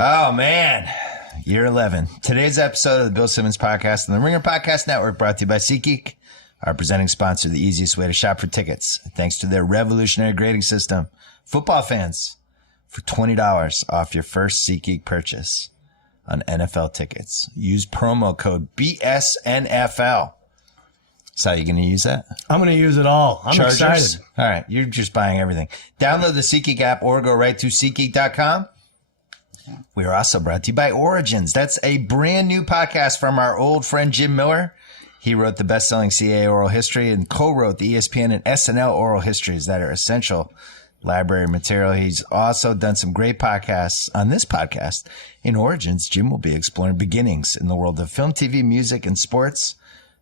Oh, man. Year 11. Today's episode of the Bill Simmons Podcast and the Ringer Podcast Network brought to you by SeatGeek, our presenting sponsor, the easiest way to shop for tickets. Thanks to their revolutionary grading system, football fans, for $20 off your first SeatGeek purchase on NFL tickets. Use promo code BSNFL. So you going to use that? I'm going to use it all. I'm excited. All right. You're just buying everything. Download the SeatGeek app or go right to SeatGeek.com. We are also brought to you by Origins. That's a brand new podcast from our old friend Jim Miller. He wrote the best-selling CAA oral history and co-wrote the ESPN and SNL oral histories that are essential library material. He's also done some great podcasts. On this podcast, in Origins, Jim will be exploring beginnings in the world of film, TV, music, and sports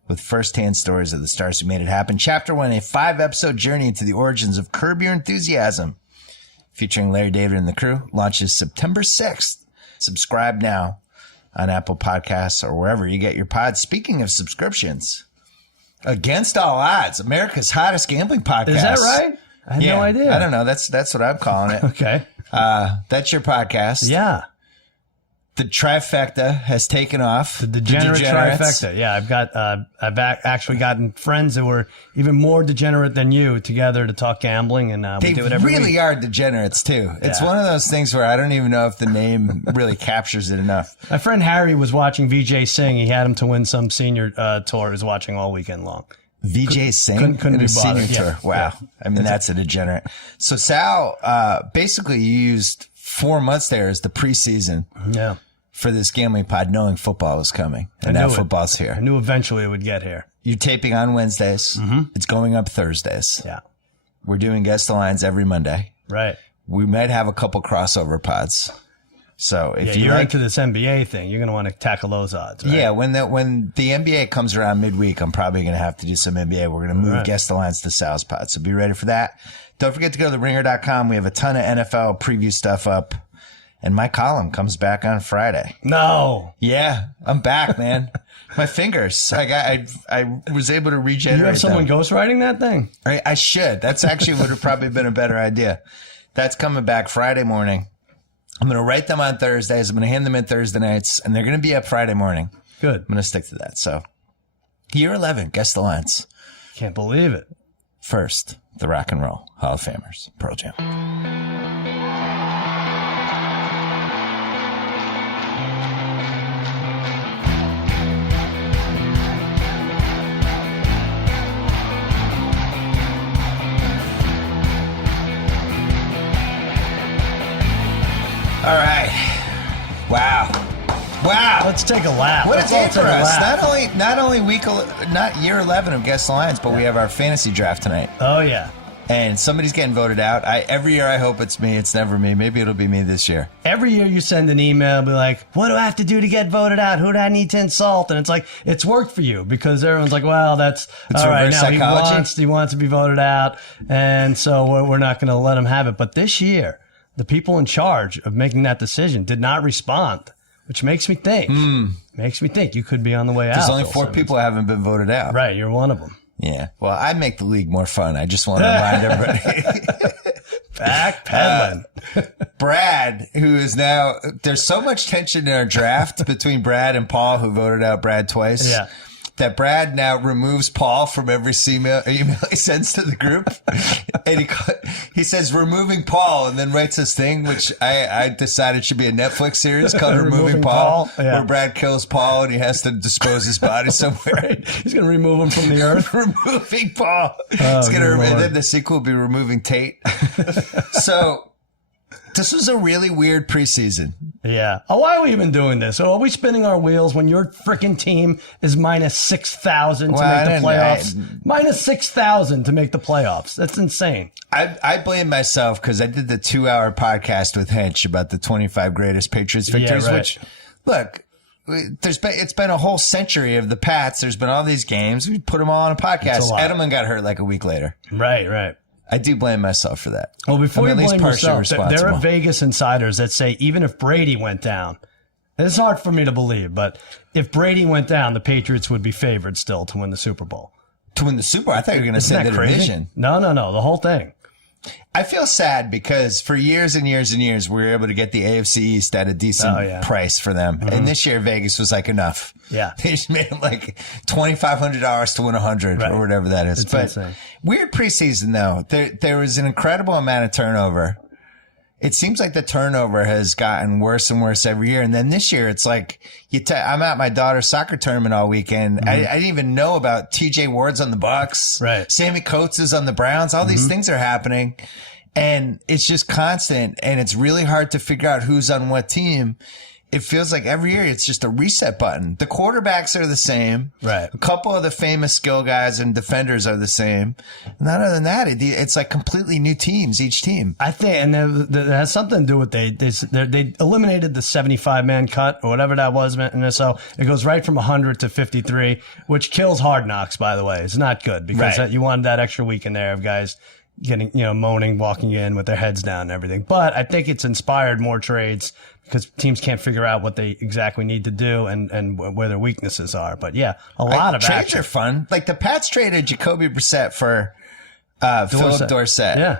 with first-hand stories of the stars who made it happen. Chapter 1, a 5-episode journey into the origins of Curb Your Enthusiasm, featuring Larry David and the crew, launches September 6th. Subscribe now on Apple Podcasts or wherever you get your pods. Speaking of subscriptions, Against All Odds, America's hottest gambling podcast. Is that right? I had no idea. I don't know. That's what I'm calling it. Okay. That's your podcast. Yeah. The trifecta has taken off. The degenerate trifecta. Yeah, I've actually gotten friends that were even more degenerate than you together to talk gambling, and we do it every week. They really are degenerates too. It's one of those things where I don't even know if the name really captures it enough. My friend Harry was watching VJ Singh. He had him to win some senior tour. He was watching all weekend long. VJ Singh couldn't in a be bothered. senior tour. Wow. Yeah. I mean, that's a degenerate. So Sal, basically you used 4 months there as the preseason. Yeah. For this gambling pod, knowing football was coming. And now football's here. I knew eventually it would get here. You're taping on Wednesdays. Mm-hmm. It's going up Thursdays. Yeah. We're doing Guess the Lines every Monday. Right. We might have a couple crossover pods. So if you're into this NBA thing, you're going to want to tackle those odds, right? Yeah, when the NBA comes around midweek, I'm probably going to have to do some NBA. We're going to move Guess the Lines to Sal's pod. So be ready for that. Don't forget to go to theringer.com. We have a ton of NFL preview stuff up. And my column comes back on Friday. No. Yeah, I'm back, man. My fingers. I was able to regenerate. You have someone ghostwriting that thing? I should. That's actually would have probably been a better idea. That's coming back Friday morning. I'm going to write them on Thursdays. I'm going to hand them in Thursday nights, and they're going to be up Friday morning. Good. I'm going to stick to that. So, year 11, Guess the Lines. Can't believe it. First, the Rock and Roll Hall of Famers, Pearl Jam. All right. Wow. Let's take a lap. What a day for us. Not year 11 of Guess the Lines, but we have our fantasy draft tonight. Oh, yeah. And somebody's getting voted out. Every year I hope it's me. It's never me. Maybe it'll be me this year. Every year you send an email, be like, what do I have to do to get voted out? Who do I need to insult? And it's like, it's worked for you because everyone's like, well, it's all right. Now he wants to be voted out. And so we're not going to let him have it. But this year, the people in charge of making that decision did not respond, which makes me think. Makes me think you could be on the way out. There's only 4 people who haven't been voted out. Right, you're one of them. Yeah. Well, I make the league more fun. I just want to remind everybody. Backpedaling. Brad, who is now, there's so much tension in our draft between Brad and Paul, who voted out Brad twice. Yeah. That Brad now removes Paul from every email he sends to the group. And he says, removing Paul, and then writes this thing, which I decided should be a Netflix series called Removing Paul, where Brad kills Paul and he has to dispose his body somewhere. Right. He's going to remove him from the earth. Removing Paul. And then the sequel will be Removing Tate. So this was a really weird preseason. Yeah. Oh, why are we even doing this? So are we spinning our wheels when your freaking team is minus 6,000 to make the playoffs? Minus 6,000 to make the playoffs. That's insane. I blame myself because I did the 2-hour podcast with Hench about the 25 greatest Patriots victories, which, look, it's been a whole century of the Pats. There's been all these games. We put them all on a podcast. Edelman got hurt like a week later. Right. I do blame myself for that. Well, before you blame yourself, there are Vegas insiders that say even if Brady went down, it's hard for me to believe, but if Brady went down, the Patriots would be favored still to win the Super Bowl. To win the Super Bowl? I thought you were going to say the division. No, the whole thing. I feel sad because for years and years and years, we were able to get the AFC East at a decent price for them. Mm-hmm. And this year, Vegas was like, enough. Yeah. They just made it like $2,500 to win 100 or whatever that is. It's but insane. Weird preseason, though. There was an incredible amount of turnover. It seems like the turnover has gotten worse and worse every year. And then this year, it's like, I'm at my daughter's soccer tournament all weekend. Mm-hmm. I didn't even know about TJ Ward's on the Bucks. Right. Sammy Coates is on the Browns. All these things are happening. And it's just constant. And it's really hard to figure out who's on what team. It feels like every year it's just a reset button. The quarterbacks are the same. Right. A couple of the famous skill guys and defenders are the same. And other than that, it's like completely new teams, each team. I think, and that has something to do with they eliminated the 75-man cut or whatever that was. And so it goes right from 100 to 53, which kills Hard Knocks, by the way. It's not good because you wanted that extra week in there of guys getting, moaning, walking in with their heads down and everything. But I think it's inspired more trades because teams can't figure out what they exactly need to do and where their weaknesses are. But yeah, a lot of trades action. Are fun. Like the Pats traded Jacoby Brissett for Philip Dorsett. Yeah.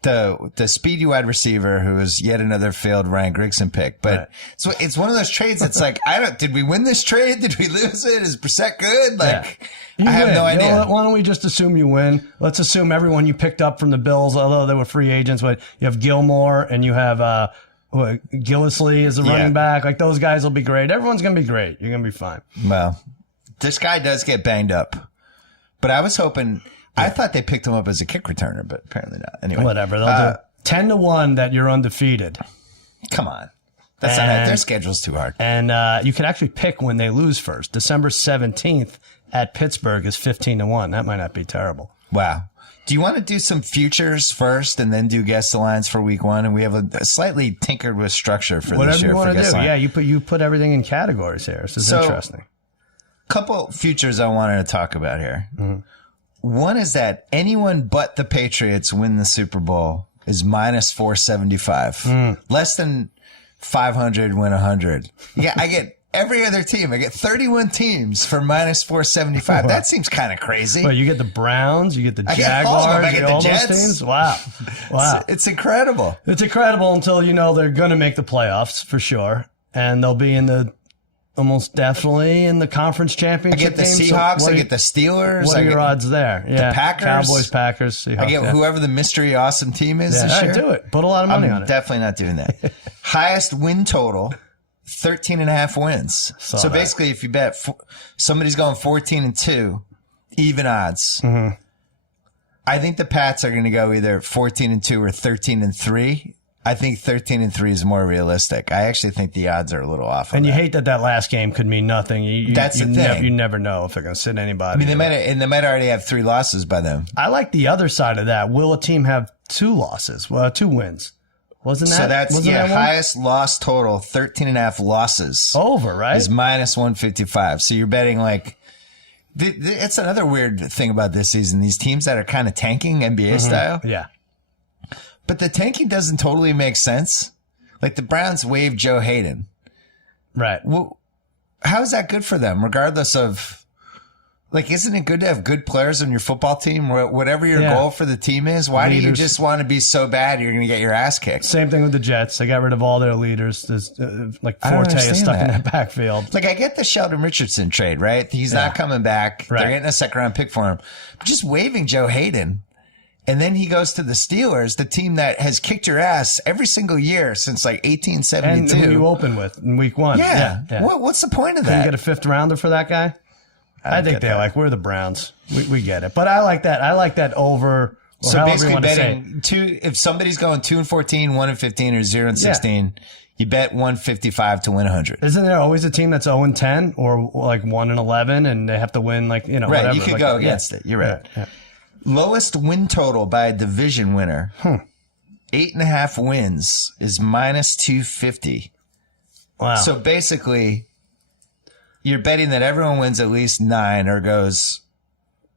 The speedy wide receiver who was yet another failed Ryan Grigson pick. But so it's one of those trades that's like, did we win this trade? Did we lose it? Is Brissett good? Like, I have no idea. Why don't we just assume you win? Let's assume everyone you picked up from the Bills, although they were free agents, but you have Gilmore and you have, Gillisley is a running back. Like those guys will be great. Everyone's going to be great. You're going to be fine. Well, this guy does get banged up, but I was hoping, I thought they picked him up as a kick returner, but apparently not. Anyway, whatever. They'll do 10-1 that you're undefeated. Come on. That's not their schedule's too hard. And, you can actually pick when they lose first. December 17th at Pittsburgh is 15-1. That might not be terrible. Wow. Do you want to do some futures first and then do guess the lines for week one? And we have a slightly tinkered with structure for whatever this year. You want to do. Yeah, you put everything in categories here. This is interesting. Couple futures I wanted to talk about here. Mm-hmm. One is that anyone but the Patriots win the Super Bowl is minus 475. Less than 500 win 100. Yeah, I get every other team. I get 31 teams for minus 475. Wow. That seems kind of crazy. Well, you get the Browns, you get the Jaguars, I get the Jets. Those teams. Wow. It's incredible. It's incredible until they're going to make the playoffs for sure, and they'll be in the almost definitely in the conference championship. I get the Seahawks. I get the Steelers. What are your odds there? Yeah, the Packers, Cowboys, Packers, Seahawks. I get whoever the mystery awesome team is this year. Do it. Put a lot of money on it. Definitely not doing that. Highest win total. 13.5 wins. So basically, if you bet somebody's going 14-2, even odds. Mm-hmm. I think the Pats are going to go either 14-2 or 13-3. I think 13-3 is more realistic. I actually think the odds are a little off. And you hate that last game could mean nothing. That's the thing. You never know if they're going to sit anybody. I mean, they might already have 3 losses by then. I like the other side of that. Will a team have 2 losses? Well, 2 wins. Wasn't that? So that's, highest loss total, 13.5 losses. Over, right? Is minus 155. So you're betting like, it's another weird thing about this season. These teams that are kind of tanking NBA style. Yeah. But the tanking doesn't totally make sense. Like the Browns waived Joe Hayden. Right. Well, how is that good for them? Regardless of, like, isn't it good to have good players on your football team? Whatever your goal for the team is, why do you just want to be so bad you're going to get your ass kicked? Same thing with the Jets. They got rid of all their leaders. There's, Forte is stuck in that backfield. Like, I get the Sheldon Richardson trade, right? He's not coming back. Right. They're getting a second-round pick for him. But just waiving Joe Hayden. And then he goes to the Steelers, the team that has kicked your ass every single year since like 1872. And who you open with in week 1. Yeah. What's the point of that? Can you get a 5th rounder for that guy? I think they're we're the Browns. We get it. But I like that. I like that over. So basically betting if somebody's going 2-14, 1-15, or 0-16, you bet 155 to win 100. Isn't there always a team that's 0-10 or like 1-11 and they have to win right, whatever? You could go against it. You're right. Yeah. Lowest win total by a division winner. 8.5 wins is minus 250. Wow. So basically, you're betting that everyone wins at least 9 or goes,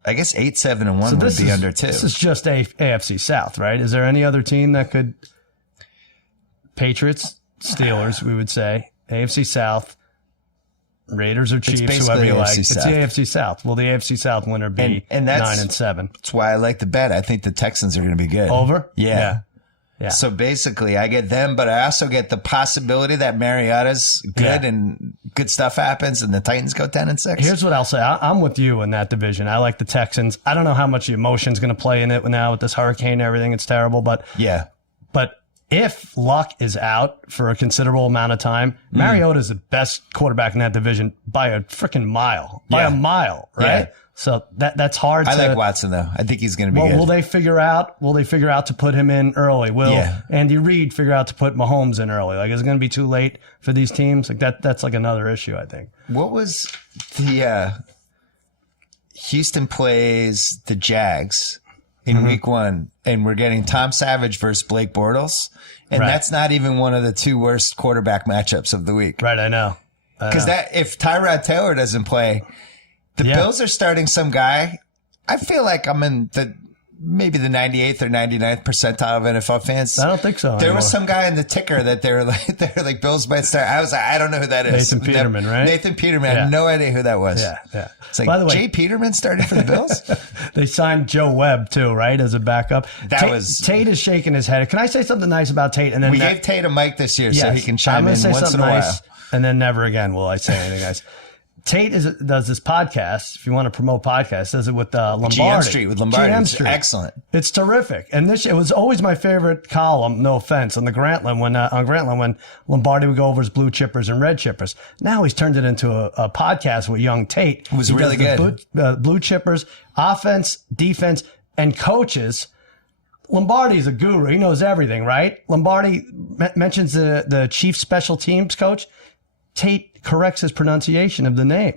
I guess 8-7-1 would be under 2. This is just AFC South, right? Is there any other team that could? Patriots, Steelers, we would say. AFC South. Raiders or Chiefs, whoever you like. It's the AFC South. Will the AFC South winner be 9-7? That's why I like the bet. I think the Texans are going to be good. Over? Yeah. Yeah. So basically, I get them, but I also get the possibility that Mariota's good and good stuff happens, and the Titans go 10-6. Here's what I'll say: I'm with you in that division. I like the Texans. I don't know how much the emotion's going to play in it now with this hurricane and everything. It's terrible, but But if Luck is out for a considerable amount of time, Mariota is the best quarterback in that division by a freaking mile, a mile, right? Yeah. So that's hard. I like Watson though. I think he's going to be good. Will they figure out to put him in early? Will Andy Reid figure out to put Mahomes in early? Like, is it going to be too late for these teams? Like that's like another issue, I think. What was the Houston plays the Jags in week 1, and we're getting Tom Savage versus Blake Bortles, and that's not even one of the 2 worst quarterback matchups of the week. Right, I know. Because if Tyrod Taylor doesn't play. The Bills are starting some guy. I feel like I'm in maybe the 98th or 99th percentile of NFL fans. I don't think so. There was some guy in the ticker that they're like Bills might start. I was like, I don't know who that is. Nathan Peterman, right? Nathan Peterman. I had no idea who that was. Yeah. It's like, by the way, Jay Peterman started for the Bills? They signed Joe Webb too, right, as a backup. Tate is shaking his head. Can I say something nice about Tate? And then we gave Tate a mic this year so he can chime in once in a while. And then never again will I say anything, guys. Tate does this podcast. If you want to promote podcasts, does it with Lombardi. GM Street with Lombardi. GM It's Street. Excellent. It's terrific. And it was always my favorite column. No offense on Grantland when Lombardi would go over his blue chippers and red chippers. Now he's turned it into a podcast with young Tate. It was really good. Blue chippers, offense, defense, and coaches. Lombardi's a guru. He knows everything, right? Lombardi mentions the chief special teams coach. Tate corrects his pronunciation of the name.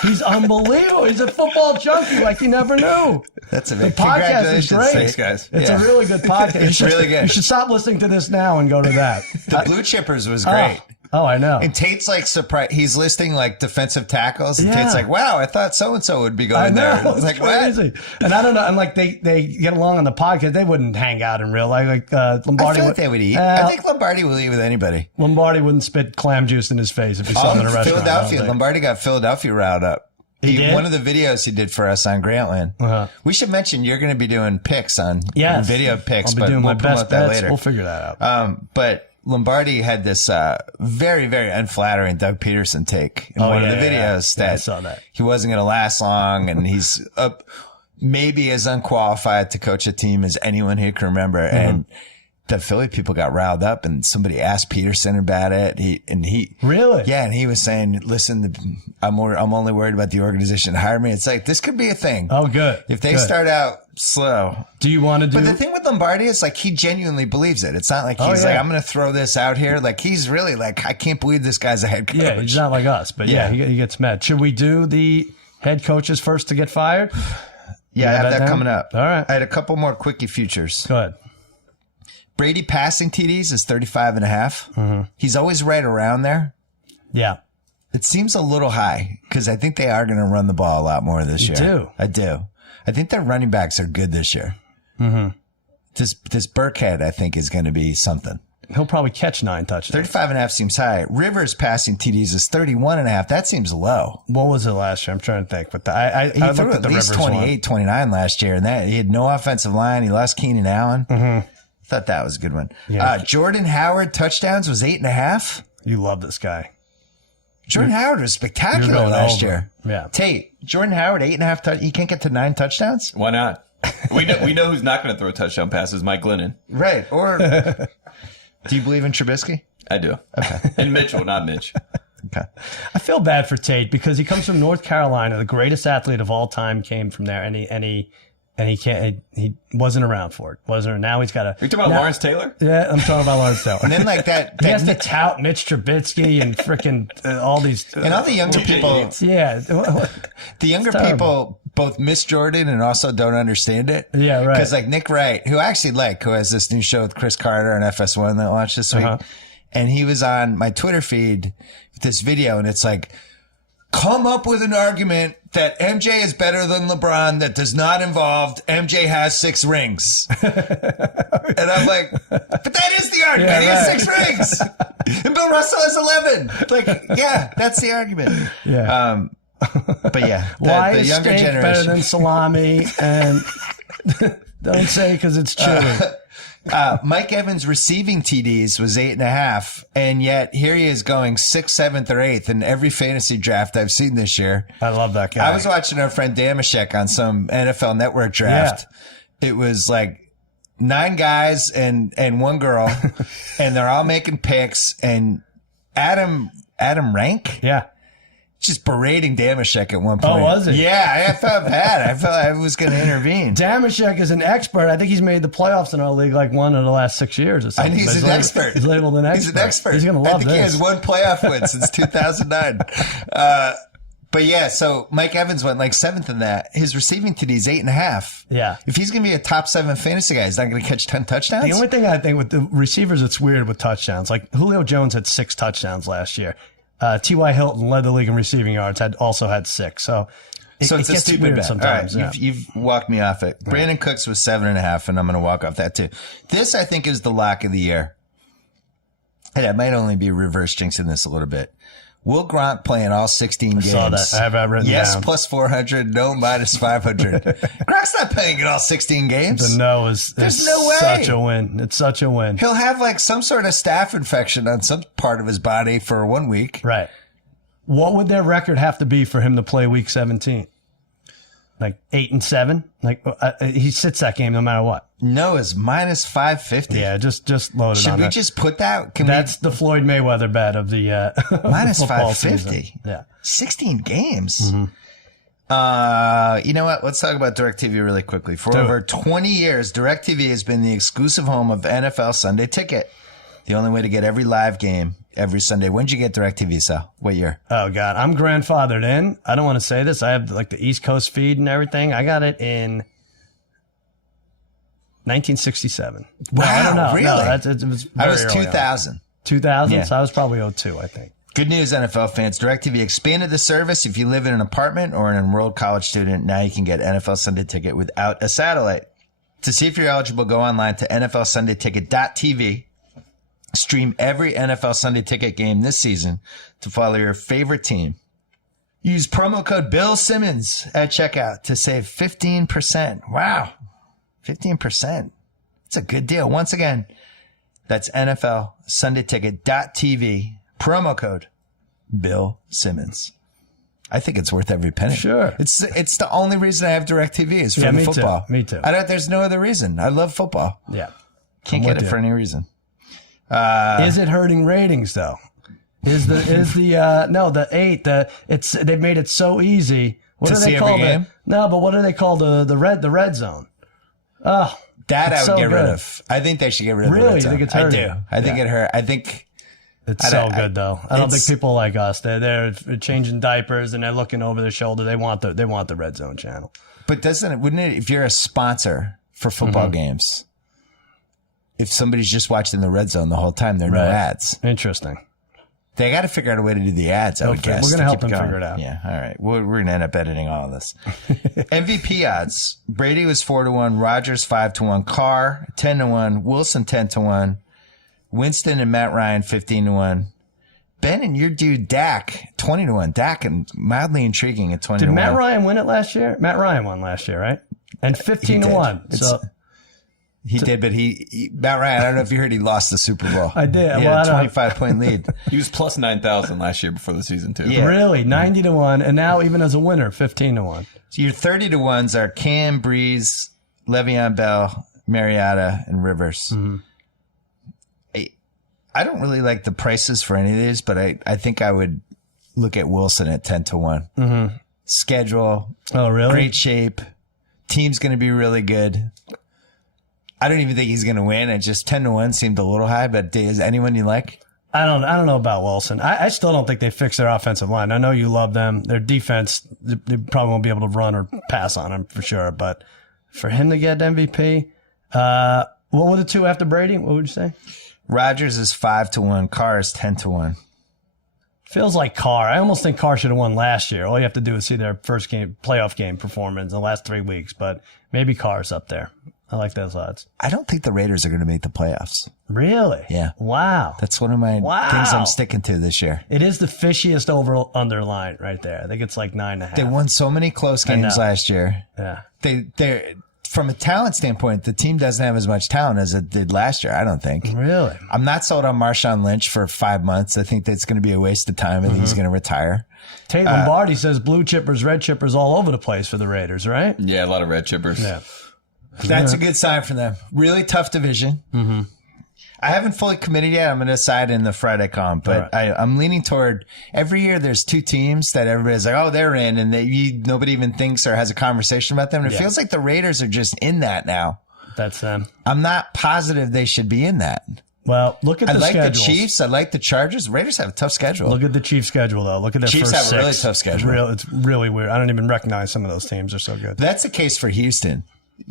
He's unbelievable. He's a football junkie like you never knew. That's a big podcast is great. Thanks, guys. It's a really good podcast. It's really good. You should stop listening to this now and go to that. The Blue Chippers was great. Oh, I know. And Tate's like surprised. He's listing like defensive tackles, and Tate's like, "Wow, I thought so and so would be going there." It's like crazy. What? And I don't know. I'm like, they get along on the podcast. They wouldn't hang out in real life. Like Lombardi, I feel like they would eat. I think Lombardi will eat with anybody. Lombardi wouldn't spit clam juice in his face if he saw him in a restaurant. Philadelphia. Lombardi got Philadelphia riled up. He did? One of the videos he did for us on Grantland. We should mention you're going to be doing picks on video picks, I'll be doing we'll my best that bets. later. We'll figure that out. But Lombardi had this very, very unflattering Doug Peterson take in one of the videos that I saw that he wasn't going to last long, and he's maybe as unqualified to coach a team as anyone he can remember. And the Philly people got riled up, and somebody asked Peterson about it. He really, and he was saying, "Listen, I'm only worried about the organization that hired me." It's like this could be a thing. Oh, good. If they start out slow. Do you want to do? But the thing with Lombardi is like he genuinely believes it. It's not like he's like, I'm going to throw this out here. Like he's really like, I can't believe this guy's a head coach. Yeah, he's not like us, but he gets mad. Should we do the head coaches first to get fired? Yeah, I have that coming up. All right. I had a couple more quickie futures. Go ahead. Brady passing TDs is 35.5. He's always right around there. Yeah. It seems a little high because I think they are going to run the ball a lot more this year. I do. I think their running backs are good this year. This Burkhead, I think, is going to be something. He'll probably catch 9 touchdowns. 35.5 seems high. Rivers passing TDs is 31.5. That seems low. What was it last year? I'm trying to think. But he threw at least 28, 29 last year, and he had no offensive line. He lost Keenan Allen. Thought that was a good one. Yeah. Jordan Howard touchdowns was 8.5. You love this guy. Jordan Howard was spectacular last year. Yeah. Tate, Jordan Howard, 8.5. He can't get to 9 touchdowns? Why not? We know who's not going to throw touchdown passes. Mike Glennon. Right. Or do you believe in Trubisky? I do. Okay. And Mitchell, not Mitch. Okay. I feel bad for Tate because he comes from North Carolina. The greatest athlete of all time came from there, and he wasn't around for it. Now he's got a. Are you talking about Lawrence Taylor? Yeah, I'm talking about Lawrence Taylor. And then like that he has to tout Mitch Trubisky and freaking all these. And all the younger people. Yeah. The younger people both miss Jordan and also don't understand it. Yeah, right. Because like Nick Wright, who I actually who has this new show with Chris Carter on FS1 that launched this week. And he was on my Twitter feed with this video, and it's like, come up with an argument that MJ is better than LeBron that does not involve MJ has 6 rings. And I'm like, but that is the argument. He has 6 rings. And Bill Russell has 11. Like, yeah, that's the argument. Yeah. But yeah, Why the is younger steak generation better than salami? And don't say because it's chili. Mike Evans receiving TDs was 8.5, and yet here he is going 6th, 7th, or 8th in every fantasy draft I've seen this year. I love that guy. I was watching our friend Damashek on some NFL Network draft. Yeah. It was like 9 guys and one girl, and they're all making picks. And Adam Rank, just berating Damashek at one point. Oh, was he? Yeah, I felt bad. I felt I was going to intervene. Damashek is an expert. I think he's made the playoffs in our league like one of the last 6 years or something. And he's an expert. He's labeled an expert. He's an expert. He's going to love this. I think he has 1 playoff win since 2009. But yeah, so Mike Evans went like 7th in that. His receiving TD is 8.5. Yeah. If he's going to be a top 7 fantasy guy, he's not going to catch 10 touchdowns. The only thing I think with the receivers, it's weird with touchdowns. Like Julio Jones had 6 touchdowns last year. T.Y. Hilton led the league in receiving yards, also had 6. So it a gets stupid weird bet. sometimes. All right, you've walked me off it. Brandon Cooks was 7.5, and I'm going to walk off that too. This, I think, is the lock of the year. And I might only be reverse jinxing this a little bit. Will Gronk playing all 16 games? I saw that. I have that written down. Yes, plus 400. No, minus 500. Gronk's not playing in all 16 games. The no is no way. Such a win. It's such a win. He'll have like some sort of staph infection on some part of his body for 1 week. Right. What would their record have to be for him to play week 17? Like 8-7? Like he sits that game no matter what. No is minus 550. Yeah, just load it Should on we that. just put that? That's the Floyd Mayweather bet of the minus football 550. season. Yeah, 16 games. Mm-hmm. You know what? Let's talk about DirecTV really quickly. For over 20 years, DirecTV has been the exclusive home of NFL Sunday Ticket. The only way to get every live game every Sunday. When did you get DirecTV, Sal? What year? Oh, God. I'm grandfathered in. I don't want to say this. I have like the East Coast feed and everything. I got it in 1967. Wow, I don't know. really? No, it was very I was early 2000. On. 2000? Yeah. So I was probably 02, I think. Good news, NFL fans. DirecTV expanded the service. If you live in an apartment or an enrolled college student, now you can get NFL Sunday Ticket without a satellite. To see if you're eligible, go online to NFLSundayTicket.tv. Stream every NFL Sunday Ticket game this season to follow your favorite team. Use promo code Bill Simmons at checkout to save 15%. Wow. 15%. It's a good deal. Once again, that's NFLSundayTicket.tv. Promo code Bill Simmons. I think it's worth every penny. Sure. It's the only reason I have DirecTV is for the football. Me too. There's no other reason. I love football. Yeah. Can't get it for any reason. Is it hurting ratings though? They've made it so easy. What do they call it? No, but what do they call the red zone? Oh, that I would get rid of. I think they should get rid of the red zone. You think it's hurting? I do. I think it hurt. I think it's so good though. I don't think people like us. They're changing diapers and they're looking over their shoulder. They want the red zone channel. But wouldn't it, if you're a sponsor for football games, if somebody's just watching the red zone the whole time, there are no ads. Interesting. They got to figure out a way to do the ads, I would guess. We're going to help them figure it out. Yeah, all right. We're going to end up editing all of this. MVP odds. Brady was 4-1. Rodgers 5-1. Carr 10-1. Wilson 10-1. Winston and Matt Ryan 15-1. Ben and your dude Dak 20-1. Dak and mildly intriguing at 20-1. Did Matt Ryan win it last year? Matt Ryan won last year, right? And 15-1. So he did, but Matt Ryan, I don't know if you heard, he lost the Super Bowl. I did. He had a 25-point lead. He was plus 9,000 last year before the season, too. Yeah. Really? 90-1. And now, even as a winner, 15-1. So your 30-1s are Cam, Breeze, Le'Veon Bell, Mariota, and Rivers. Mm-hmm. I don't really like the prices for any of these, but I think I would look at Wilson at 10-1. Mm-hmm. Schedule. Oh, really? Great shape. Team's going to be really good. I don't even think he's going to win. It just 10-1 seemed a little high, but is anyone you like? I don't know about Wilson. I still don't think they fixed their offensive line. I know you love them. Their defense, they probably won't be able to run or pass on them for sure. But for him to get MVP, what were the two after Brady? What would you say? Rodgers is 5-1. Carr is 10-1. Feels like Carr. I almost think Carr should have won last year. All you have to do is see their first game, playoff game performance in the last 3 weeks. But maybe Carr's up there. I like those odds. I don't think the Raiders are going to make the playoffs. Really? Yeah. Wow. That's one of my things I'm sticking to this year. It is the fishiest over-under line right there. I think it's like 9.5. They won so many close games last year. Yeah. They're from a talent standpoint, the team doesn't have as much talent as it did last year, I don't think. Really? I'm not sold on Marshawn Lynch for 5 months. I think that's going to be a waste of time. I think he's going to retire. Tate Lombardi says blue chippers, red chippers all over the place for the Raiders, right? Yeah, a lot of red chippers. Yeah. That's a good sign for them. Really tough division. Mm-hmm. I haven't fully committed yet. I'm going to decide in the Friday comp, but I'm leaning toward every year there's 2 teams that everybody's like, oh, they're in, and nobody even thinks or has a conversation about them. And it feels like the Raiders are just in that now. That's them. I'm not positive they should be in that. Well, look at the schedules. I like the Chiefs. I like the Chargers. Raiders have a tough schedule. Look at the Chiefs' schedule, though. Look at their Chiefs first have a 6. really tough schedule. It's really weird. I don't even recognize some of those teams. They're so good. That's the case for Houston.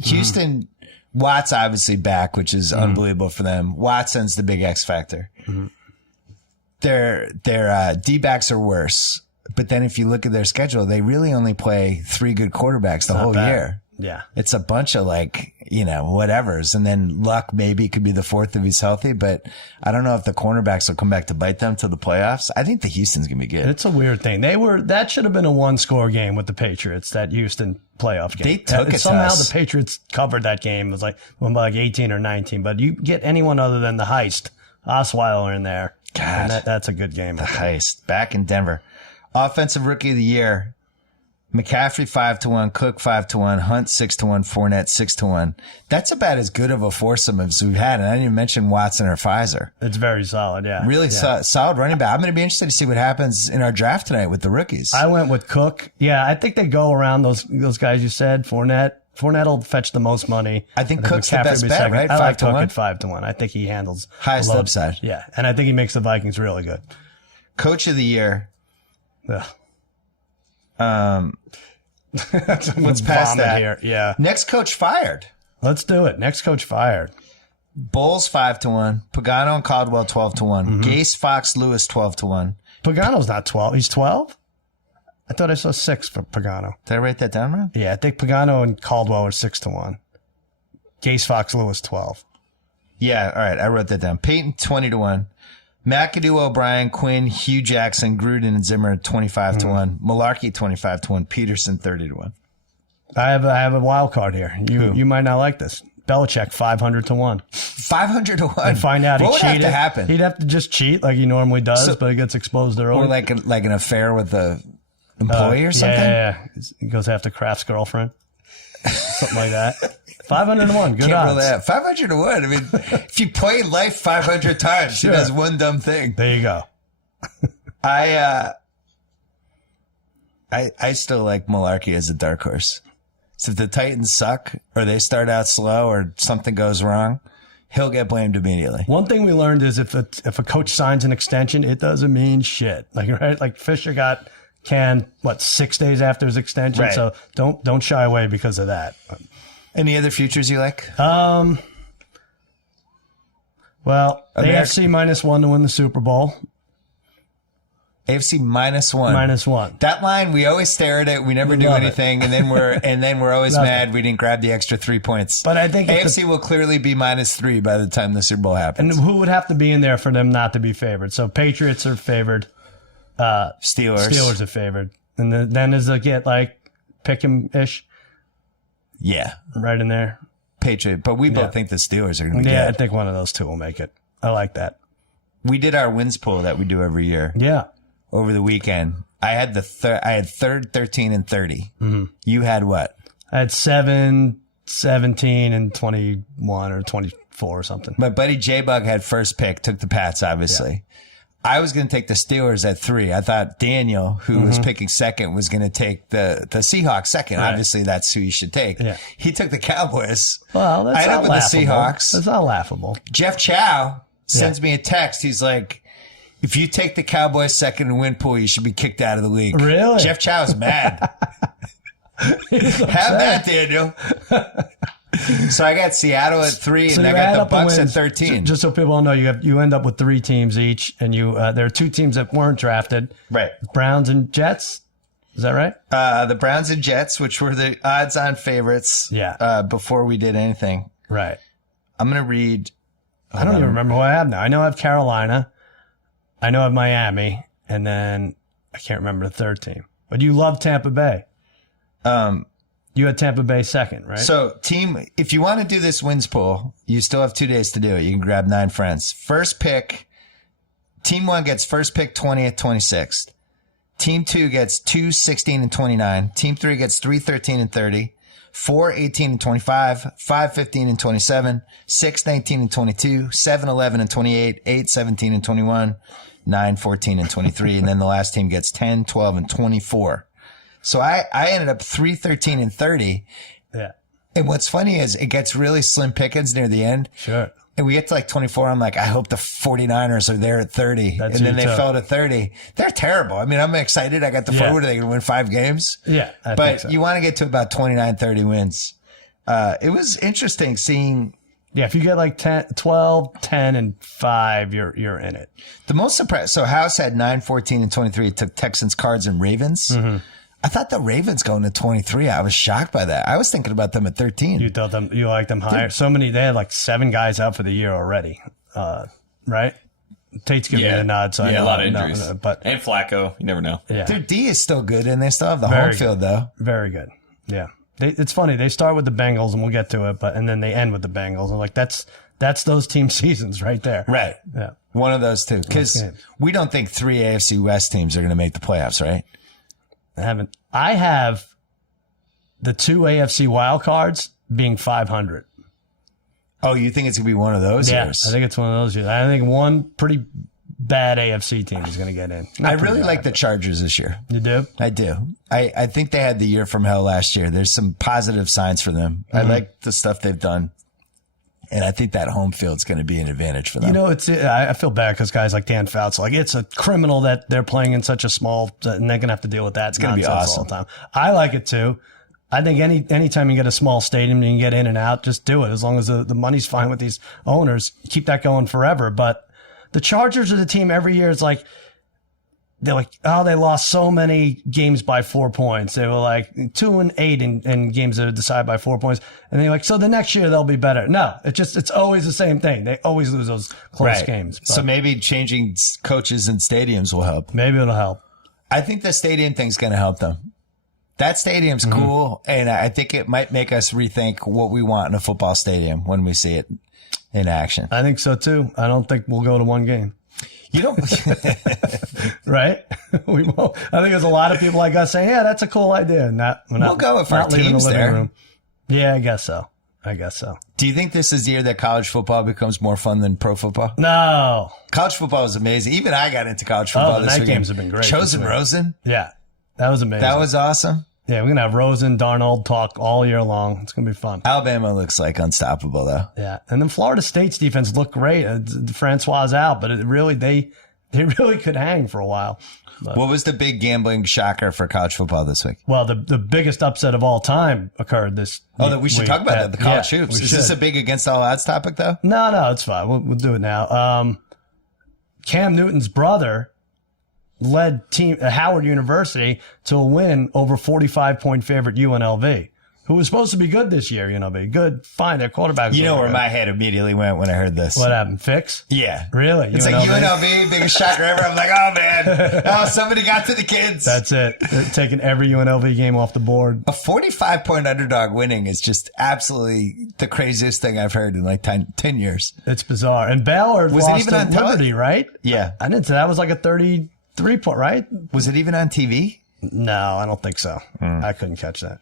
Houston, Watt's obviously back, which is unbelievable for them. Watson's the big X factor. Their D-backs are worse. But then if you look at their schedule, they really only play 3 good quarterbacks the whole year. Yeah. It's a bunch of whatevers. And then Luck maybe could be the 4th if he's healthy, but I don't know if the cornerbacks will come back to bite them to the playoffs. I think the Houston's going to be good. It's a weird thing. That should have been a 1-score game with the Patriots, that Houston playoff game. They took it somehow to us. The Patriots covered that game. It was like, won by 18 or 19, but you get anyone other than the Heist, Osweiler in there. God. And that's a good game. The Heist back in Denver. Offensive Rookie of the Year. McCaffrey 5-1, Cook 5-1, Hunt 6-1, Fournette 6-1. That's about as good of a foursome as we've had. And I didn't even mention Watson or Pfizer. It's very solid, yeah. Really solid running back. I'm going to be interested to see what happens in our draft tonight with the rookies. I went with Cook. Yeah, I think they go around those guys you said. Fournette will fetch the most money. I think Cook's the best bet, right? I like Cook 5-1? at 5-1. I think he handles highest upside. Yeah, and I think he makes the Vikings really good. Coach of the Year. Ugh. Let's pass that here. Yeah. Next coach fired. Let's do it. Next coach fired. Bowles 5-1. Pagano and Caldwell 12-1. Gase, Fox, Lewis 12-1. Pagano's not 12. He's 12? I thought I saw 6 for Pagano. Did I write that down wrong? Yeah, I think Pagano and Caldwell are 6-1. Gase, Fox, Lewis 12. Yeah, all right. I wrote that down. Peyton 20-1. McAdoo, O'Brien, Quinn, Hugh Jackson, Gruden, and Zimmer 25-1. Malarkey 25-1. Peterson 30-1. I have a wild card here. You might not like this. Belichick 500-1. 500-1. And find out what he would cheated. have to happen? He'd have to just cheat like he normally does, but he gets exposed early. Or like an affair with the employee or something. Yeah. He goes after Kraft's girlfriend, something like that. 500-1. Good Can't odds. rule that. 500-1. I mean, if you play life 500 times, she does one dumb thing. There you go. I still like Malarkey as a dark horse. So if the Titans suck or they start out slow or something goes wrong, he'll get blamed immediately. One thing we learned is if a coach signs an extension, it doesn't mean shit. Like Fisher got canned 6 days after his extension. Right. So don't shy away because of that. Any other futures you like? Well, AFC -1 to win the Super Bowl. AFC -1. -1. That line, we always stare at it. We never do anything, and then we're always mad we didn't grab the extra 3 points. But I think AFC will clearly be -3 by the time the Super Bowl happens. And who would have to be in there for them not to be favored? So Patriots are favored. Steelers are favored. And then does it get pick 'em-ish? Yeah. Right in there. Patriot. But we both think the Steelers are going to be good. Yeah, I think one of those two will make it. I like that. We did our wins poll that we do every year. Yeah. Over the weekend. I had I had 3rd, 13, and 30. Mm-hmm. You had what? I had 7, 17, and 21 or 24 or something. My buddy J-Bug had first pick, took the Pats, obviously. Yeah. I was going to take the Steelers at 3. I thought Daniel, who was picking second, was going to take the Seahawks second. Right. Obviously, that's who you should take. Yeah. He took the Cowboys. Well, that's I ended not up with laughable. the Seahawks. That's not laughable. Jeff Chow sends me a text. He's like, if you take the Cowboys second and win pool, you should be kicked out of the league. Really? Jeff Chow's mad. Have that, Daniel. So I got Seattle at 3, and I got the Bucks at 13. Just so people know, you end up with 3 teams each, and there are 2 teams that weren't drafted. Right. Browns and Jets. Is that right? The Browns and Jets, which were the odds-on favorites. Yeah. Before we did anything. Right. I'm going to read. I don't even remember who I have now. I know I have Carolina. I know I have Miami. And then I can't remember the third team. But you love Tampa Bay. You had Tampa Bay second, right? So, if you want to do this wins pool, you still have 2 days to do it. You can grab 9 friends. First pick, team 1 gets first pick 20th, 26th. Team 2 gets 2, 16, and 29. Team 3 gets 3, 13, and 30. 4, 18, and 25. 5, 15, and 27. 6, 19, and 22. 7, 11, and 28. 8, 17, and 21. 9, 14, and 23. And then the last team gets 10, 12, and 24. So I ended up 3, 13, and 30. Yeah. And what's funny is it gets really slim pickings near the end. Sure. And we get to like 24. I'm like, I hope the 49ers are there at 30. And then they fell to 30. They're terrible. I mean, I'm excited. I got the forward. They're going to win 5 games. Yeah. But you want to get to about 29, 30 wins. It was interesting seeing. Yeah. If you get like 10, 12, 10, and 5, you're in it. The most surprised. So House had 9, 14, and 23. It took Texans, Cards, and Ravens. Mm-hmm. I thought the Ravens going to 23. I was shocked by that. I was thinking about them at 13. You liked them higher. They had like 7 guys out for the year already. Right? Tate's giving me a nod. So a lot of injuries. And Flacco, you never know. Yeah. Their D is still good, and they still have the home field, though. Very good. Yeah. It's funny. They start with the Bengals, and we'll get to it, and then they end with the Bengals. And like, that's those team seasons right there. Right. Yeah. One of those two. Because we don't think 3 AFC West teams are going to make the playoffs, right? I have the 2 AFC wild cards being 500. Oh, you think it's going to be one of those years? I think it's one of those years. I think one pretty bad AFC team is going to get in. I really like the Chargers this year. You do? I do. I think they had the year from hell last year. There's some positive signs for them. Mm-hmm. I like the stuff they've done. And I think that home field's going to be an advantage for them. I feel bad because guys like Dan Fouts, like, it's a criminal that they're playing in such a small, and they're going to have to deal with that. It's going to be awesome all the time. I like it too. I think anytime you get a small stadium and you can get in and out, just do it. As long as the money's fine with these owners, keep that going forever. But the Chargers are the team every year. It's like, they're like, oh, they lost so many games by 4 points. They were like 2-8 in games that are decided by 4 points. And they're like, so the next year they'll be better. No, it's always the same thing. They always lose those close games. But so maybe changing coaches and stadiums will help. Maybe it'll help. I think the stadium thing's going to help them. That stadium's cool. And I think it might make us rethink what we want in a football stadium when we see it in action. I think so too. I don't think we'll go to one game. You don't, right? We won't. I think there's a lot of people like us saying, "Yeah, that's a cool idea." We'll go if our team's there. Room. Yeah, I guess so. Do you think this is the year that college football becomes more fun than pro football? No. College football is amazing. Even I got into college football this weekend. Night games have been great. Chosen Rosen. Yeah, that was amazing. That was awesome. Yeah, we're going to have Rosen, Darnold talk all year long. It's going to be fun. Alabama looks like unstoppable, though. Yeah. And then Florida State's defense looked great. Francois out, but they really could hang for a while. But, what was the big gambling shocker for college football this week? Well, the biggest upset of all time occurred this week. We should talk about that, the college hoops. Is this a big against all odds topic, though? No, it's fine. We'll do it now. Cam Newton's brother led Howard University to a win over 45-point favorite UNLV, who was supposed to be good this year. UNLV, good, fine. Their quarterback. You know where my head immediately went when I heard this. What happened? Fix? Yeah, really. It's UNLV? like UNLV, biggest shocker ever. I'm like, oh man, somebody got to the kids. That's it. They're taking every UNLV game off the board. A 45-point underdog winning is just absolutely the craziest thing I've heard in like 10 years. It's bizarre. And Baylor lost to Liberty, right? Yeah, I didn't say that was like a 33-point, right? Was it even on TV? No, I don't think so. I couldn't catch that.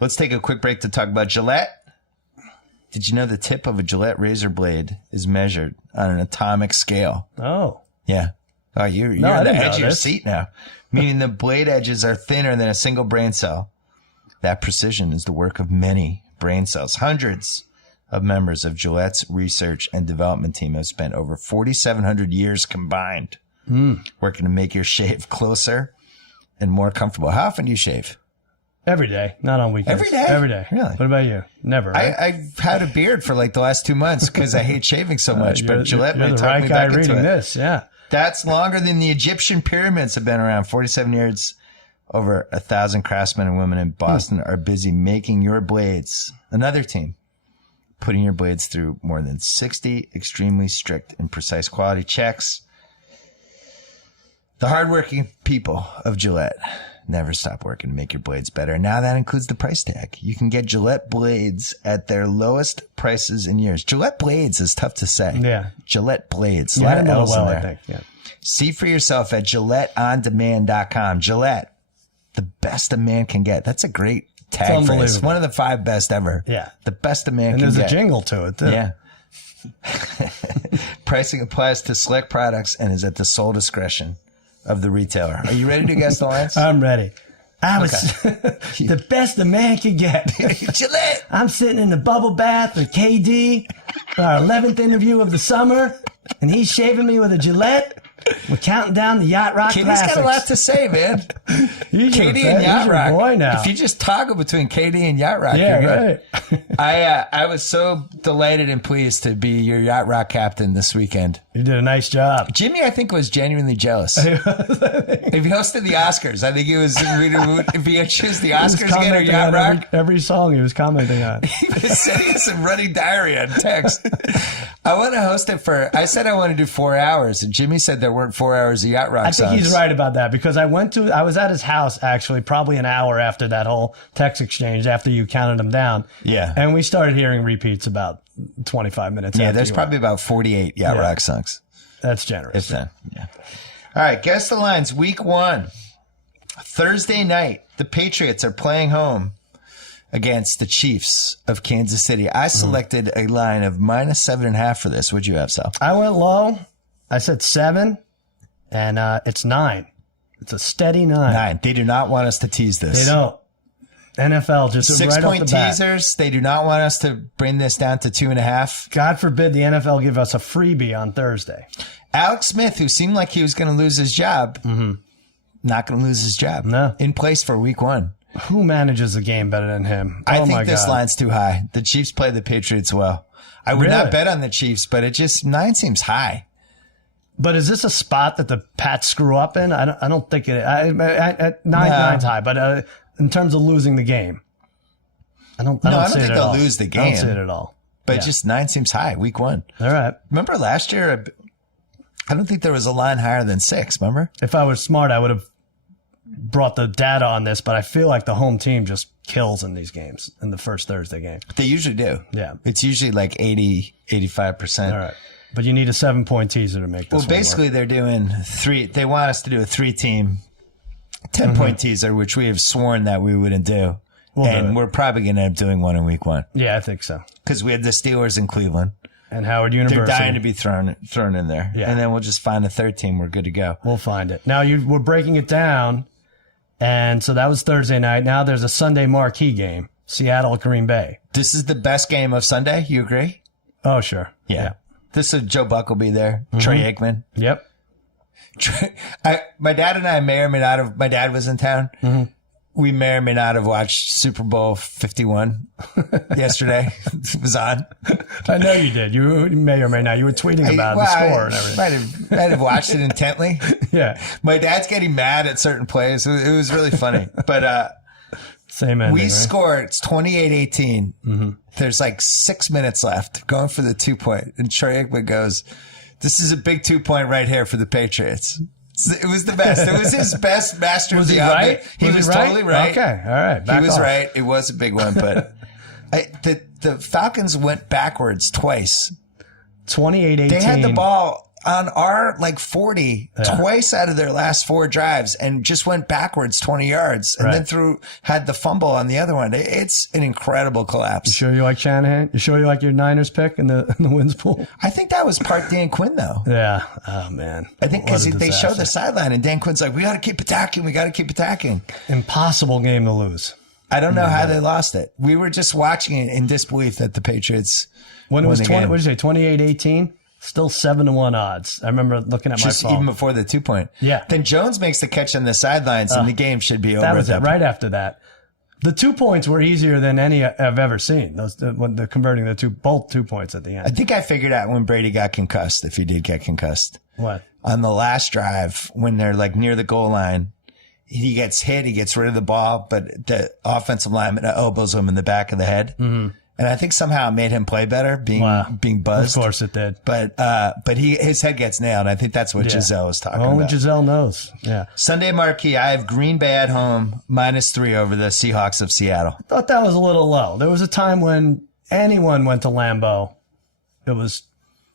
Let's take a quick break to talk about Gillette. Did you know the tip of a Gillette razor blade is measured on an atomic scale? Oh. Yeah. Oh, you're on the edge of your seat now. Meaning the blade edges are thinner than a single brain cell. That precision is the work of many brain cells. Hundreds of members of Gillette's research and development team have spent over 4,700 years combined working to make your shave closer and more comfortable. How often do you shave? Every day, not on weekends. Every day? Every day. Really? What about you? Never, right? I've had a beard for like the last 2 months because I hate shaving so much, but Gillette may the talk right me guy back into reading it. this, yeah. That's longer than the Egyptian pyramids have been around, 47 years. Over 1,000 craftsmen and women in Boston are busy making your blades. Another team putting your blades through more than 60 extremely strict and precise quality checks. The hardworking people of Gillette never stop working to make your blades better. Now that includes the price tag. You can get Gillette blades at their lowest prices in years. Gillette blades is tough to say. Yeah. Gillette blades. A lot of L's in there. I think. Yeah. See for yourself at GilletteOnDemand.com. Gillette, the best a man can get. That's a great tag phrase. One of the 5 best ever. Yeah. The best a man can get. And there's a jingle to it, too. Yeah. Pricing applies to select products and is at the sole discretion of the retailer. Are you ready to guess the lines? I'm ready. I was the best a man could get. Gillette. I'm sitting in the bubble bath with KD, our 11th interview of the summer, and he's shaving me with a Gillette. We're counting down the Yacht Rock KD's classics. got a lot to say, man. KD and Yacht Rock. Boy now. If you just toggle between KD and Yacht Rock, yeah, you're good. right. I was so delighted and pleased to be your Yacht Rock captain this weekend. You did a nice job. Jimmy, I think, was genuinely jealous. If he hosted the Oscars, I think he was. If he had choose the Oscars again or Yacht Rock, every song he was commenting on. He was sending some running diarrhea on text. I want to host it I said I want to do 4 hours, and Jimmy said there weren't 4 hours of Yacht Rock songs. I think he's right about that because I was at his house actually probably an hour after that whole text exchange after you counted them down. Yeah. And we started hearing repeats about 25 minutes Yeah, after there's probably about 48 Yacht Rock songs. That's generous. If then, yeah. All right, guess the lines. Week 1, Thursday night, the Patriots are playing home against the Chiefs of Kansas City. I selected a line of -7.5 for this. What'd you have, Sal? I went low. I said 7, and it's 9. It's a steady 9. 9. They do not want us to tease this. They don't. NFL just 6-point right off the bat. teasers. They do not want us to bring this down to 2.5. God forbid the NFL give us a freebie on Thursday. Alex Smith, who seemed like he was going to lose his job, not going to lose his job. No. In place for week 1. Who manages the game better than him? I think this line's too high. The Chiefs play the Patriots well. I would not bet on the Chiefs, but 9 seems high. But is this a spot that the Pats screw up in? I don't think it. 9's high, but in terms of losing the game, I don't think they'll lose the game. I don't see it at all. But just 9 seems high. Week 1. All right. Remember last year? I don't think there was a line higher than 6. Remember? If I was smart, I would have brought the data on this, but I feel like the home team just kills in these games in the first Thursday game. They usually do. Yeah. It's usually like 80, 85%. All right. But you need a 7-point teaser to make this Well, basically, they're doing 3. They want us to do a 3-team 10-point teaser, which we have sworn that we wouldn't do. We're probably going to end up doing one in week 1. Yeah, I think so. Because we had the Steelers in Cleveland. And Howard University. They're dying to be thrown in there. Yeah. And then we'll just find a third team. We're good to go. We'll find it. Now, we're breaking it down. And so that was Thursday night. Now there's a Sunday marquee game, Seattle, Green Bay. This is the best game of Sunday. You agree? Oh, sure. Yeah. This is Joe Buck will be there. Troy Aikman. Yep. My dad and I may or may not have, my dad was in town. We may or may not have watched Super Bowl 51 yesterday. It was on. I know you did. You may or may not. You were tweeting about the score and everything. Might have watched it intently. Yeah. My dad's getting mad at certain plays. It was really funny. But same ending, we scored. It's 28-18. There's like 6 minutes left. Going for the 2-point. And Troy Aikman goes, "This is a big 2-point right here for the Patriots." It was the best. It was his best master of the right? He was totally right. Okay, all right. He was right. It was a big one, but the Falcons went backwards twice. 28-18. They had the ball on our 40 twice out of their last 4 drives and just went backwards 20 yards and then had the fumble on the other one. It's an incredible collapse. You sure you like Shanahan? You sure you like your Niners pick in the wins pool? I think that was part Dan Quinn though. Yeah. Oh man. I think because they show the sideline and Dan Quinn's like, "We got to keep attacking. We got to keep attacking." Impossible game to lose. I don't know how they lost it. We were just watching it in disbelief that the Patriots. When it was 20, what did you say? 28-18. Still 7-1 odds. I remember looking at my phone. Even before the 2-point. Yeah. Then Jones makes the catch on the sidelines and the game should be over. That was it. Right after that. The 2 points were easier than any I've ever seen. When they're converting both 2 points at the end. I think I figured out when Brady got concussed, if he did get concussed. What? On the last drive, when they're near the goal line he gets hit, he gets rid of the ball, but the offensive lineman elbows him in the back of the head. Mm-hmm. And I think somehow it made him play better, being buzzed. Of course it did. But his head gets nailed. I think that's what Giselle was talking about. Only Giselle knows. Yeah. Sunday marquee, I have Green Bay at home, -3 over the Seahawks of Seattle. I thought that was a little low. There was a time when anyone went to Lambeau, it was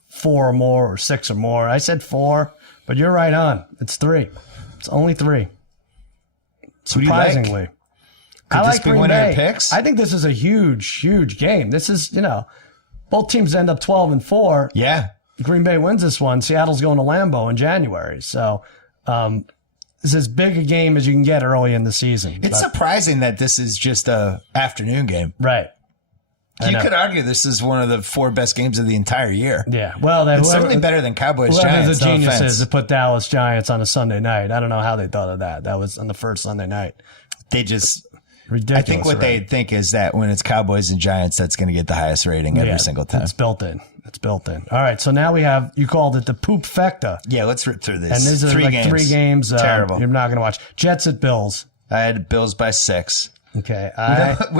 4 or more or 6 or more. I said 4, but you're right on. It's 3. It's only 3. Surprisingly. Who do you like? Could this be one of your picks? I think this is a huge, huge game. This is, both teams end up 12-4. Yeah. Green Bay wins this one. Seattle's going to Lambeau in January. So, this is as big a game as you can get early in the season. It's surprising that this is just a afternoon game. Right. You could argue this is one of the 4 best games of the entire year. Yeah. Well, it's certainly better than Cowboys-Giants. The genius is to put Dallas-Giants on a Sunday night. I don't know how they thought of that. That was on the first Sunday night. They just... Ridiculous. I think what they think is that when it's Cowboys and Giants, that's going to get the highest rating every single time. It's built in. All right. So now we have, you called it the poop fecta. Yeah, let's rip through this. And these are 3 games. Terrible. You're not going to watch. Jets at Bills. I had Bills by 6. Okay.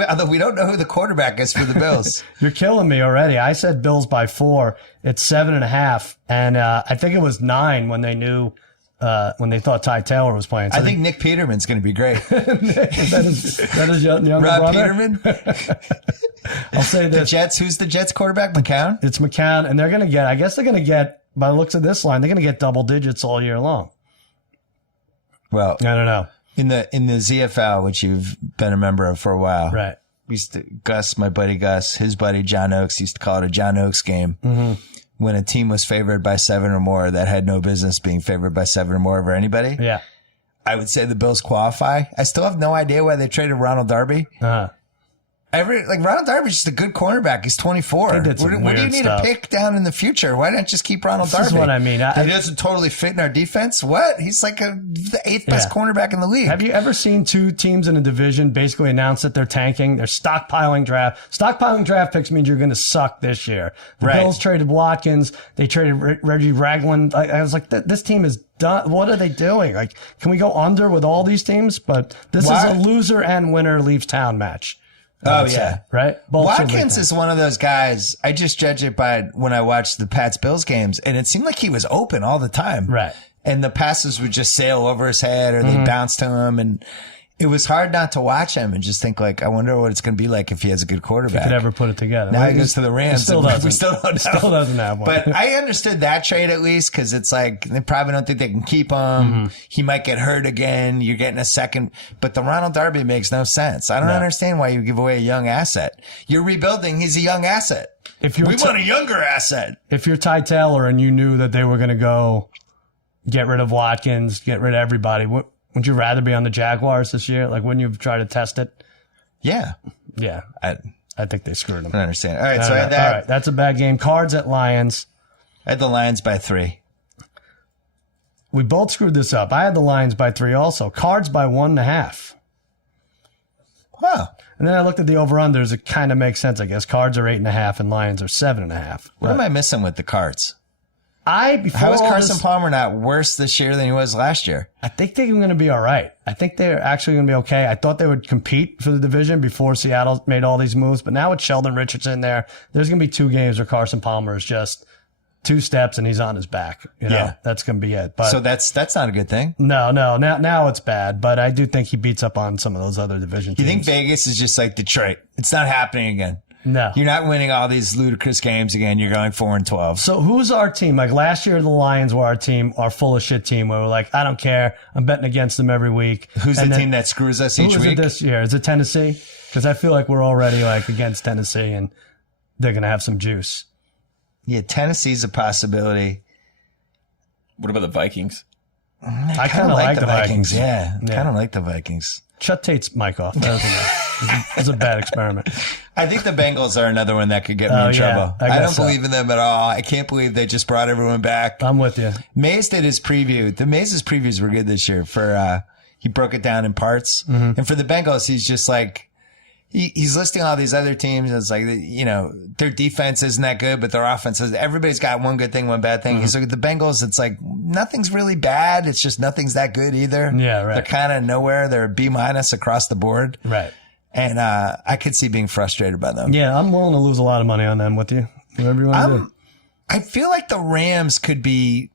Although we don't know who the quarterback is for the Bills. You're killing me already. I said Bills by 4. It's 7.5. And I think it was 9 when they knew. When they thought Ty Taylor was playing. So I think Nick Peterman's going to be great. that is younger Rob brother? Peterman? I'll say this. The Jets, who's the Jets quarterback? McCown? It's McCown, and they're going to I guess they're going to get, by the looks of this line, they're going to get double digits all year long. Well, I don't know. In the ZFL, which you've been a member of for a while. Right. Gus, my buddy Gus, his buddy John Oakes used to call it a John Oakes game. Mm-hmm. When a team was favored by 7 or more that had no business being favored by 7 or more over anybody. Yeah. I would say the Bills qualify. I still have no idea why they traded Ronald Darby. Uh-huh. Ronald Darby's just a good cornerback. He's 24. What do you need to pick down in the future? Why not just keep Ronald Darby? This is what I mean. He doesn't totally fit in our defense. What? He's like the 8th best cornerback in the league. Have you ever seen 2 teams in a division basically announce that they're tanking? They're stockpiling draft. Stockpiling draft picks means you're going to suck this year. The Bills traded Watkins. They traded Reggie Ragland. I was like, this team is done. What are they doing? Like, can we go under with all these teams? But this is a loser and winner leaves town match. Oh, yeah. Right? Watkins is one of those guys. I just judge it by when I watch the Pats-Bills games, and it seemed like he was open all the time. Right. And the passes would just sail over his head or they bounce to him. And it was hard not to watch him and just think, like, I wonder what it's going to be like if he has a good quarterback. If he could ever put it together. Now he goes to the Rams. We still don't know. Still doesn't have one. But I understood that trade at least because it's like they probably don't think they can keep him. Mm-hmm. He might get hurt again. You're getting a second. But the Ronald Darby makes no sense. I don't understand why you give away a young asset. You're rebuilding. He's a young asset. We want a younger asset. If you're Ty Taylor and you knew that they were going to go get rid of Watkins, get rid of everybody, would you rather be on the Jaguars this year? Like, wouldn't you try to test it? Yeah. Yeah. I think they screwed them. I understand. All right, so I had that. All right, that's a bad game. Cards at Lions. I had the Lions by 3. We both screwed this up. I had the Lions by 3 also. Cards by 1.5. Wow. And then I looked at the over-unders. It kind of makes sense, I guess. Cards are 8.5 and Lions are 7.5. What am I missing with the Cards? How is Carson Palmer not worse this year than he was last year? I think they're going to be all right. I think they're actually going to be okay. I thought they would compete for the division before Seattle made all these moves, but now with Sheldon Richardson there, there's going to be 2 games where Carson Palmer is just 2 steps and he's on his back. Yeah. That's going to be it. But so that's not a good thing. No. Now it's bad, but I do think he beats up on some of those other division teams. You think Vegas is just like Detroit? It's not happening again. No. You're not winning all these ludicrous games again. You're going 4-12. So who's our team? Like last year, the Lions were our full of shit team where we're like, I don't care. I'm betting against them every week. Who's the team that screws us each week? Who is it this year? Is it Tennessee? Because I feel like we're already like against Tennessee and they're going to have some juice. Yeah, Tennessee's a possibility. What about the Vikings? I kind of like the Vikings. Yeah. Kind of like the Vikings. Shut Tate's mic off. That was a bad experiment. I think the Bengals are another one that could get me in trouble. I don't believe in them at all. I can't believe they just brought everyone back. I'm with you. Mays did his preview. The Mays' previews were good this year. He broke it down in parts. Mm-hmm. And for the Bengals, he's just like, he's listing all these other teams. It's like, their defense isn't that good, but their offense is. Everybody's got one good thing, one bad thing. He's like, the Bengals, it's like nothing's really bad. It's just nothing's that good either. Yeah, right. They're kind of nowhere. They're B- across the board. Right. And I could see being frustrated by them. Yeah, I'm willing to lose a lot of money on them with you. Whatever you want to do. I feel like the Rams could be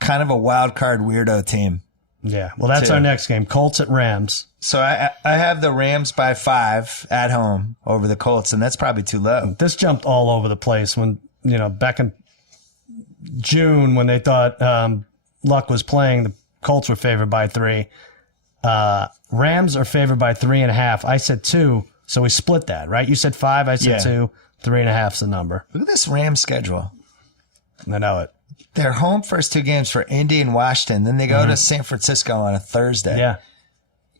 kind of a wild card weirdo team. Yeah, well, that's our next game. Colts at Rams. So I have the Rams by 5 at home over the Colts, and that's probably too low. This jumped all over the place when, back in June when they thought Luck was playing, the Colts were favored by 3. Rams are favored by 3.5. I said 2, so we split that, right? You said 5, I said 2. 3.5 is the number. Look at this Rams schedule. I know it. They're home first 2 games for Indy and Washington. Then they go to San Francisco on a Thursday. Yeah.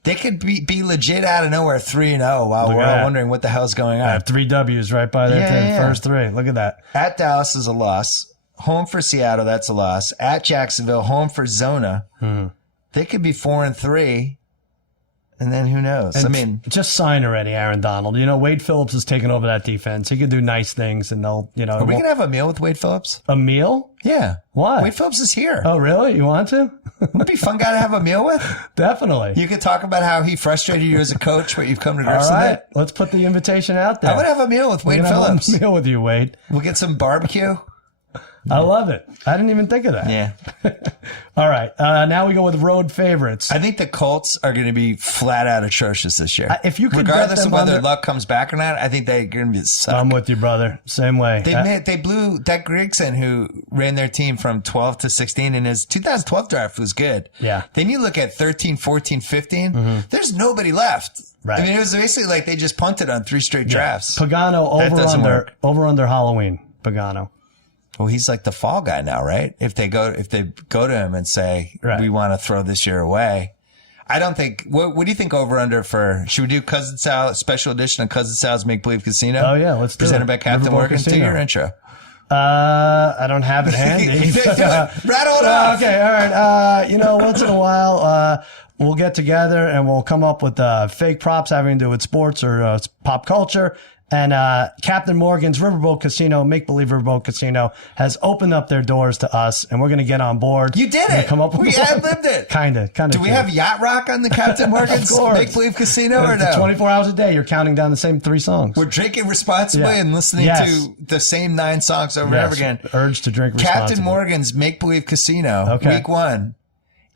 They could be legit out of nowhere 3-0 while we're all wondering what the hell's going on. I have 3 W's right by there. First 3. Look at that. At Dallas is a loss. Home for Seattle, that's a loss. At Jacksonville, home for Zona. They could be 4-3. And then who knows? And just sign already, Aaron Donald. Wade Phillips has taken over that defense. He could do nice things, and they'll, Are we going to have a meal with Wade Phillips? A meal? Yeah. Why? Wade Phillips is here. Oh, really? You want to? Would it be a fun guy to have a meal with? Definitely. You could talk about how he frustrated you as a coach, but you've come to grips with with it. it. Let's put the invitation out there. I would have a meal with Wade Phillips. Have a meal with you, Wade. We'll get some barbecue. I love it. I didn't even think of that. Yeah. All right. Now we go with road favorites. I think the Colts are going to be flat out atrocious this year. If you could regardless of whether under... Luck comes back or not, I think they're going to be suck. I'm with you, brother. Same way. They blew Doug Grigson, who ran their team from 12 to 16, and his 2012 draft was good. Yeah. Then you look at 13, 14, 15, there's nobody left. Right. I mean, it was basically like they just punted on 3 straight drafts. Pagano over under Halloween. Pagano. Well, he's like the fall guy now, right? If they go to him and say, we want to throw this year away. I don't think, what do you think over under for, should we do Cousin Sal, special edition of Cousin Sal's Make Believe Casino? Oh yeah, let's do it. Presented by Captain Morgan. Do your intro. I don't have it handy. Rattle it off. Okay, all right. Once in a while, we'll get together and we'll come up with fake props having to do with sports or pop culture. And Captain Morgan's Riverboat Casino, Make Believe Riverboat Casino, has opened up their doors to us, and we're going to get on board. You did it. Come up with we ad-libbed it. Kind of. Do we have Yacht Rock on the Captain Morgan's Make Believe Casino or no? 24 hours a day, you're counting down the same 3 songs. We're drinking responsibly and listening to the same 9 songs over and over again. Urge to drink responsibly. Captain Morgan's Make Believe Casino, week 1.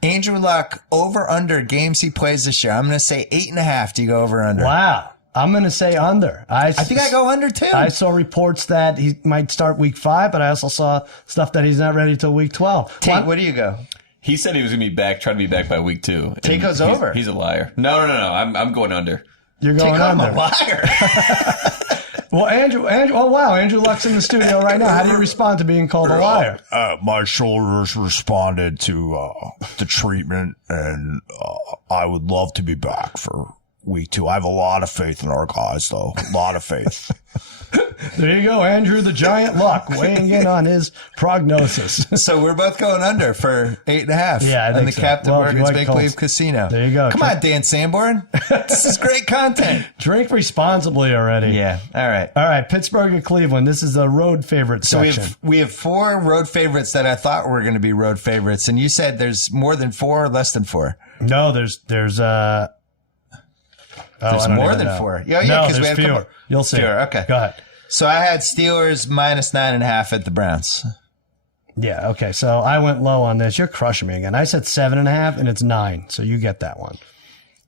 Andrew Luck, over under games he plays this year. I'm going to say 8.5. Do you go over under? Wow. I'm going to say under. I think I go under too. I saw reports that he might start week 5, but I also saw stuff that he's not ready till week 12. Tate, where do you go? He said he was going to be back, trying to be back by week 2. Tate goes over. He's a liar. No. I'm going under. You're going under. I'm a liar. Well, Andrew, oh wow, Andrew Luck's in the studio right now. How do you respond to being called a liar? My shoulders responded to the treatment, and I would love to be back for week 2. I have a lot of faith in our guys, though. A lot of faith. There you go, Andrew the Giant Luck weighing in on his prognosis. So we're both going under for 8.5. Yeah, I think on the so. Captain Morgan's like Make Believe Casino. There you go. Come on, Dan Sanborn. This is great content. Drink responsibly already. Yeah. All right. Pittsburgh and Cleveland. This is the road favorite section. So we have 4 road favorites that I thought were going to be road favorites, and you said there's more than 4 or less than 4. No, there's there's more than 4. Yeah, because we have fewer. You'll see. Fewer. Okay. Go ahead. So I had Steelers minus 9.5 at the Browns. Yeah. Okay. So I went low on this. You're crushing me again. I said 7.5, and it's 9. So you get that one.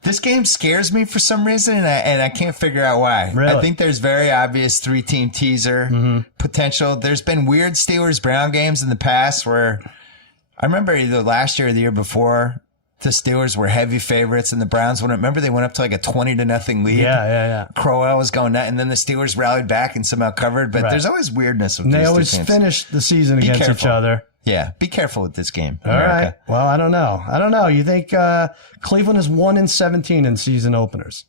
This game scares me for some reason, and I can't figure out why. Really? I think there's very obvious 3-team teaser potential. There's been weird Steelers-Brown games in the past where I remember either last year or the year before, the Steelers were heavy favorites, and the Browns went. Remember, they went up to like a 20-0 lead. Yeah. Crowell was going nuts, and then the Steelers rallied back and somehow covered. But there's always weirdness with these they always teams. finish the season against each other. Yeah, be careful with this game. All right. Well, I don't know. You think Cleveland is 1-17 in season openers?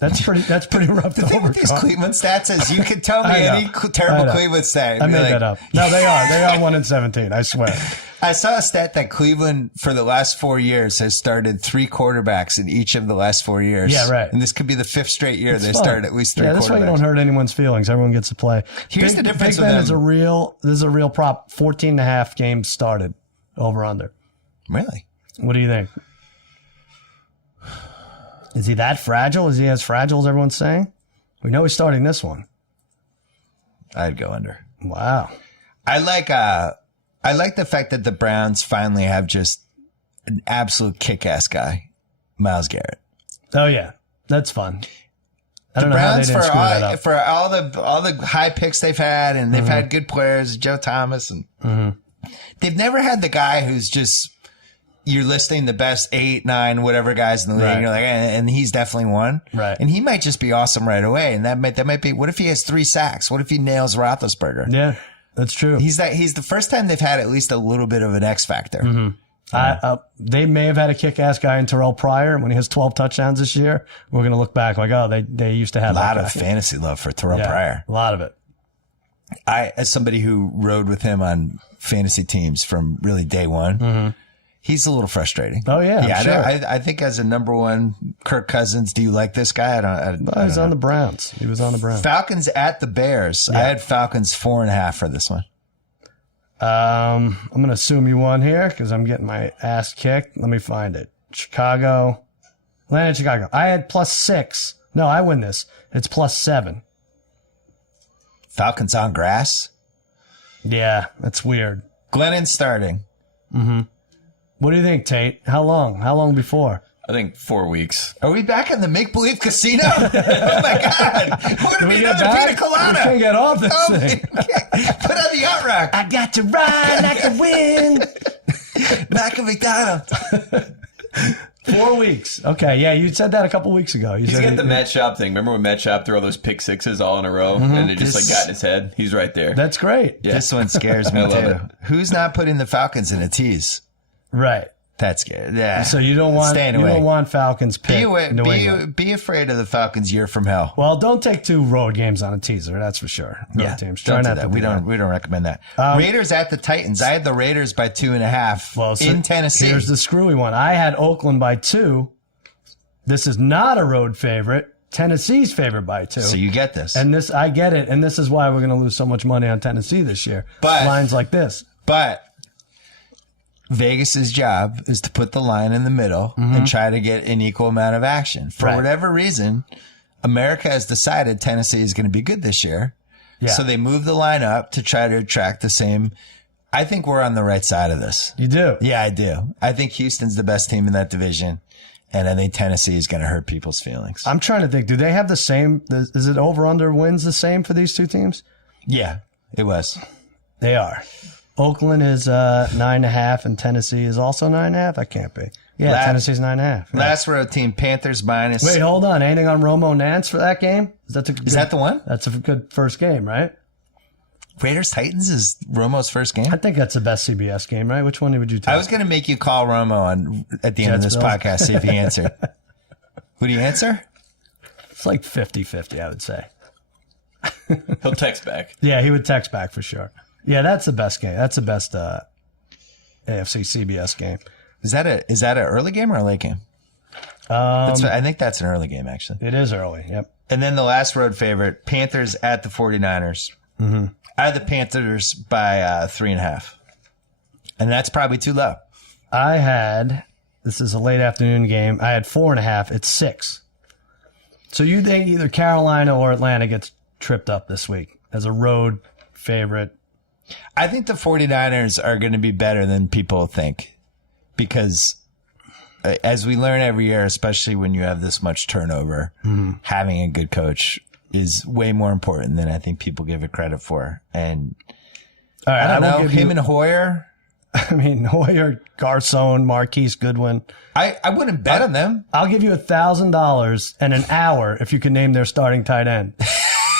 That's pretty rough The to thing with these overcome. Cleveland stats is you can tell me I know. any terrible I know. Cleveland stat. I and be made like, that up. No, they are 1-17. I swear. I saw a stat that Cleveland for the last 4 years has started 3 quarterbacks in each of the last 4 years. Yeah, right. And this could be the 5th straight year they Fun. start at least 3 quarterbacks. That's why you don't hurt anyone's feelings. Everyone gets to play. Here's the difference Big with Ben them. this is a real prop. 14.5 games started over under. Really? What do you think? Is he that fragile? Is he as fragile as everyone's saying? We know he's starting this one. I'd go under. Wow. I like the fact that the Browns finally have just an absolute kick-ass guy, Myles Garrett. Oh yeah, that's fun. I The don't know how they Browns didn't screw that up. for all the high picks they've had, and they've had good players, Joe Thomas, and they've never had the guy who's just you're listing the best 8, 9, whatever guys in the league. Right. And you're like, and he's definitely one, Right. And he might just be awesome right away, and that might be. What if he has 3 sacks? What if he nails Roethlisberger? Yeah, that's true. He's the first time they've had at least a little bit of an X factor. They may have had a kick-ass guy in Terrell Pryor when he has 12 touchdowns this year. We're going to look back like, oh, they used to have A lot that of guy. fantasy love for Terrell Pryor. A lot of it. As somebody who rode with him on fantasy teams from really day one, he's a little frustrating. Oh, yeah, I'm sure. I think as a number one, Kirk Cousins. Do you like this guy? I Well, don't he's know. on the Browns. He was on the Browns. Falcons at the Bears. I had Falcons 4.5 for this one. I'm going to assume you won here because I'm getting my ass kicked. Let me find it. Atlanta, Chicago. I had +6. No, I win this. It's +7. Falcons on grass. Yeah, that's weird. Glennon's starting. What do you think, Tate? How long? How long before? I think 4 weeks. Are we back in the make-believe casino? Oh, my God. What Can be we get another back? pina colada? We can't get off this Oh, thing. put on the yacht rock. I got to ride like the wind. Back of McDonald's. 4 weeks. Okay, yeah, you said that a couple weeks ago. You He's said got the Matt Schaub thing. Remember when Matt Schaub threw all those pick sixes all in a row and it just like got in his head? He's right there. That's great. Yeah. This one scares me, I love too. it. Who's not putting the Falcons in a tease? Right. That's good. Yeah. So you don't want Staying away. Falcons pick New England. Be afraid of the Falcons year from hell. Well, don't take 2 road games on a teaser. That's for sure. Road teams. Try don't do not that. to We do that. don't recommend that. Raiders at the Titans. I had the Raiders by 2.5 Well, so in Tennessee. Here's the screwy one. I had Oakland by 2. This is not a road favorite. Tennessee's favored by 2. So you get this. And this, I get it. And this is why we're going to lose so much money on Tennessee this year. But- lines like this. But Vegas's job is to put the line in the middle and try to get an equal amount of action. For Right. whatever reason, America has decided Tennessee is going to be good this year. Yeah. So they move the line up to try to attract the same. I think we're on the right side of this. You do. Yeah, I do. I think Houston's the best team in that division. And I think Tennessee is going to hurt people's feelings. I'm trying to think. Do they have the same? Is it over under wins the same for these 2 teams? Yeah, it was. They are. Oakland is 9.5 and Tennessee is also 9.5. That can't be. Yeah, Tennessee's 9.5. Yeah. Last road team, Panthers minus. Wait, hold on. Anything on Romo Nance for that game? Is that the one? That's a good first game, right? Raiders Titans is Romo's first game. I think that's the best CBS game, right? Which one would you take? I was going to make you call Romo at the end of this Jets-Bills. podcast, see if he answered. Would he answer? It's like 50-50, I would say. He'll text back. Yeah, he would text back for sure. Yeah, that's the best game. That's the best AFC CBS game. Is that an early game or a late game? I think that's an early game, actually. It is early, yep. And then the last road favorite, Panthers at the 49ers. Mm-hmm. I had the Panthers by 3.5. And that's probably too low. This is a late afternoon game. I had 4.5. It's 6. So you think either Carolina or Atlanta gets tripped up this week as a road favorite? I think the 49ers are going to be better than people think because as we learn every year, especially when you have this much turnover, having a good coach is way more important than I think people give it credit for. And All right, I don't know, give him you- and Hoyer, I mean, Hoyer, Garcon, Marquise Goodwin. I wouldn't bet on them. I'll give you $1,000 and an hour if you can name their starting tight end.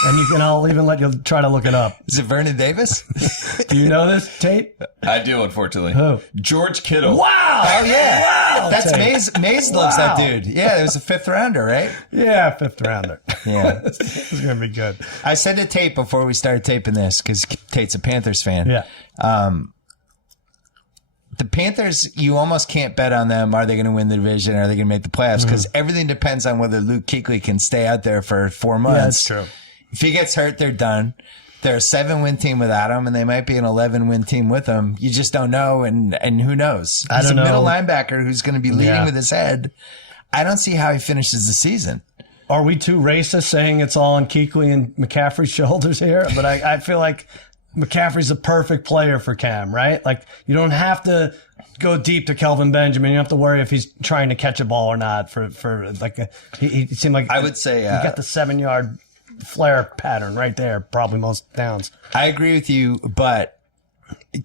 And I'll even let you try to look it up. Is it Vernon Davis? Do you know this, Tate? I do, unfortunately. Who? George Kittle. Wow! Oh, yeah. Wow! That's Mays. Mays loves that dude. Yeah, it was a 5th rounder, right? Yeah, 5th rounder. Yeah. It's going to be good. I said to Tate before we started taping this, because Tate's a Panthers fan. Yeah. The Panthers, you almost can't bet on them. Are they going to win the division? Are they going to make the playoffs? Because everything depends on whether Luke Kuechly can stay out there for 4 months. Yeah, that's true. If he gets hurt, they're done. They're a 7-win team without him, and they might be an 11-win team with him. You just don't know, and who knows? He's a middle linebacker who's going to be leading with his head. I don't see how he finishes the season. Are we too racist saying it's all on Kuechly and McCaffrey's shoulders here? But I feel like McCaffrey's a perfect player for Cam, right? Like, you don't have to go deep to Kelvin Benjamin. You don't have to worry if he's trying to catch a ball or not. He seemed like I would say he got the 7-yard flare pattern right there, probably most downs. I agree with you, but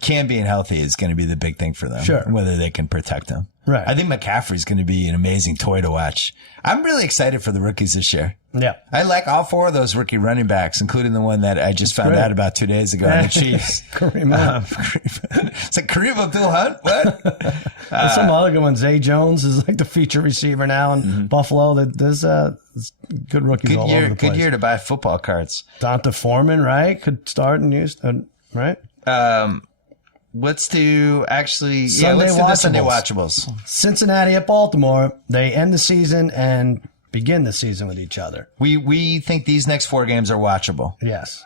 Cam being healthy is going to be the big thing for them. Sure. Whether they can protect him. Right. I think McCaffrey's going to be an amazing toy to watch. I'm really excited for the rookies this year. Yeah. I like all 4 of those rookie running backs, including the one that I just found out about 2 days ago on the Chiefs. Kareem Hunt. It's like Kareem Abdul-Hunt? What? There's some other good ones. Zay Jones is like the feature receiver now in Buffalo. There's good rookies all over the place. Good year to buy football cards. Donta Foreman, right? Could start in Houston, right? Let's do let's do the Sunday watchables. Cincinnati at Baltimore. They end the season and begin the season with each other. We think these next 4 games are watchable. Yes.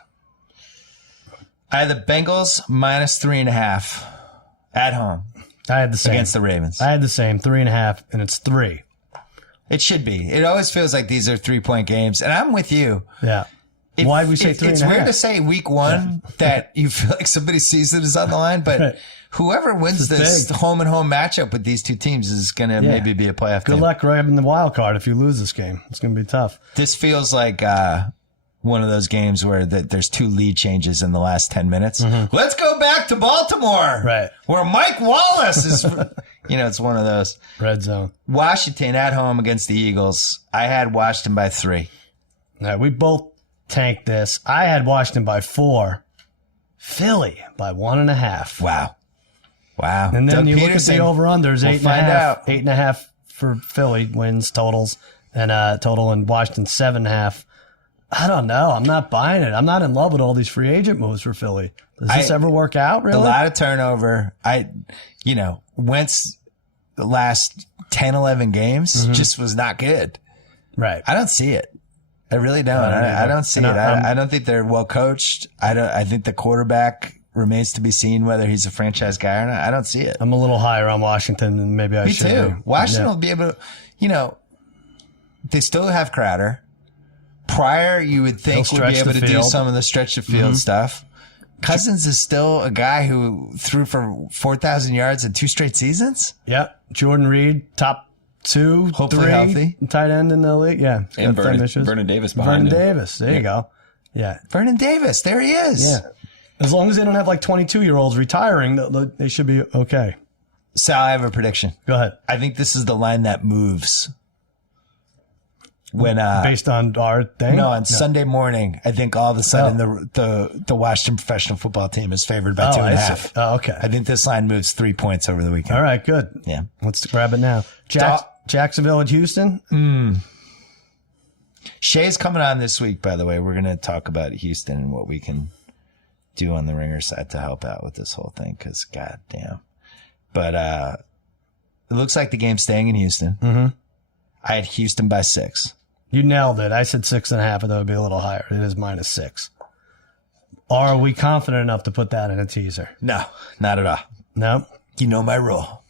I had the Bengals -3.5 at home. I had the same. Against the Ravens. I had the same, 3.5, and it's 3. It should be. It always feels like these are 3-point games, and I'm with you. Yeah. Why did we say 3.5? It's weird to say week 1 that you feel like somebody's season is on the line, but whoever wins this home-and-home matchup with these 2 teams is going to maybe be a playoff team. Good luck grabbing the wild card if you lose this game. It's going to be tough. This feels like one of those games where there's 2 lead changes in the last 10 minutes. Let's go back to Baltimore. Right. Where Mike Wallace is, it's one of those. Red zone. Washington at home against the Eagles. I had Washington by 3. All right, we both tanked this. I had Washington by 4. Philly by 1.5. Wow. And then Doug you Peterson, look at the over-unders, we'll 8.5. 8.5 for Philly wins totals, and total in Washington 7.5. I don't know. I'm not buying it. I'm not in love with all these free agent moves for Philly. Does this ever work out, really? A lot of turnover. Wentz the last 10, 11 games just was not good. Right. I don't see it. I really don't. I don't see it. I don't think they're well coached. I think the quarterback remains to be seen whether he's a franchise guy or not. I don't see it. I'm a little higher on Washington than maybe I should be. Me too. Washington will be able to, they still have Crowder. Pryor, you would think, would be able to do some of the stretch the field stuff. Cousins is still a guy who threw for 4,000 yards in 2 straight seasons. Yeah. Jordan Reed, top 2, hopefully 3 healthy tight end in the league. Yeah. And Vernon Davis behind him. Vernon Davis. There you go. Yeah. Vernon Davis. There he is. Yeah. As long as they don't have like 22-year-olds retiring, they should be okay. Sal, I have a prediction. Go ahead. I think this is the line that moves. When based on our thing? No, Sunday morning, I think all of a sudden the Washington professional football team is favored by 2.5. Oh, okay. I think this line moves 3 points over the weekend. All right, good. Yeah. Let's grab it now. Jacksonville at Houston? Shay's coming on this week, by the way. We're going to talk about Houston and what we can do on the Ringer side to help out with this whole thing, because goddamn. But it looks like the game's staying in Houston. I had Houston by 6. You nailed it. I said 6.5, and that would be a little higher. It is -6. Are we confident enough to put that in a teaser? No, not at all. No? You know my rule.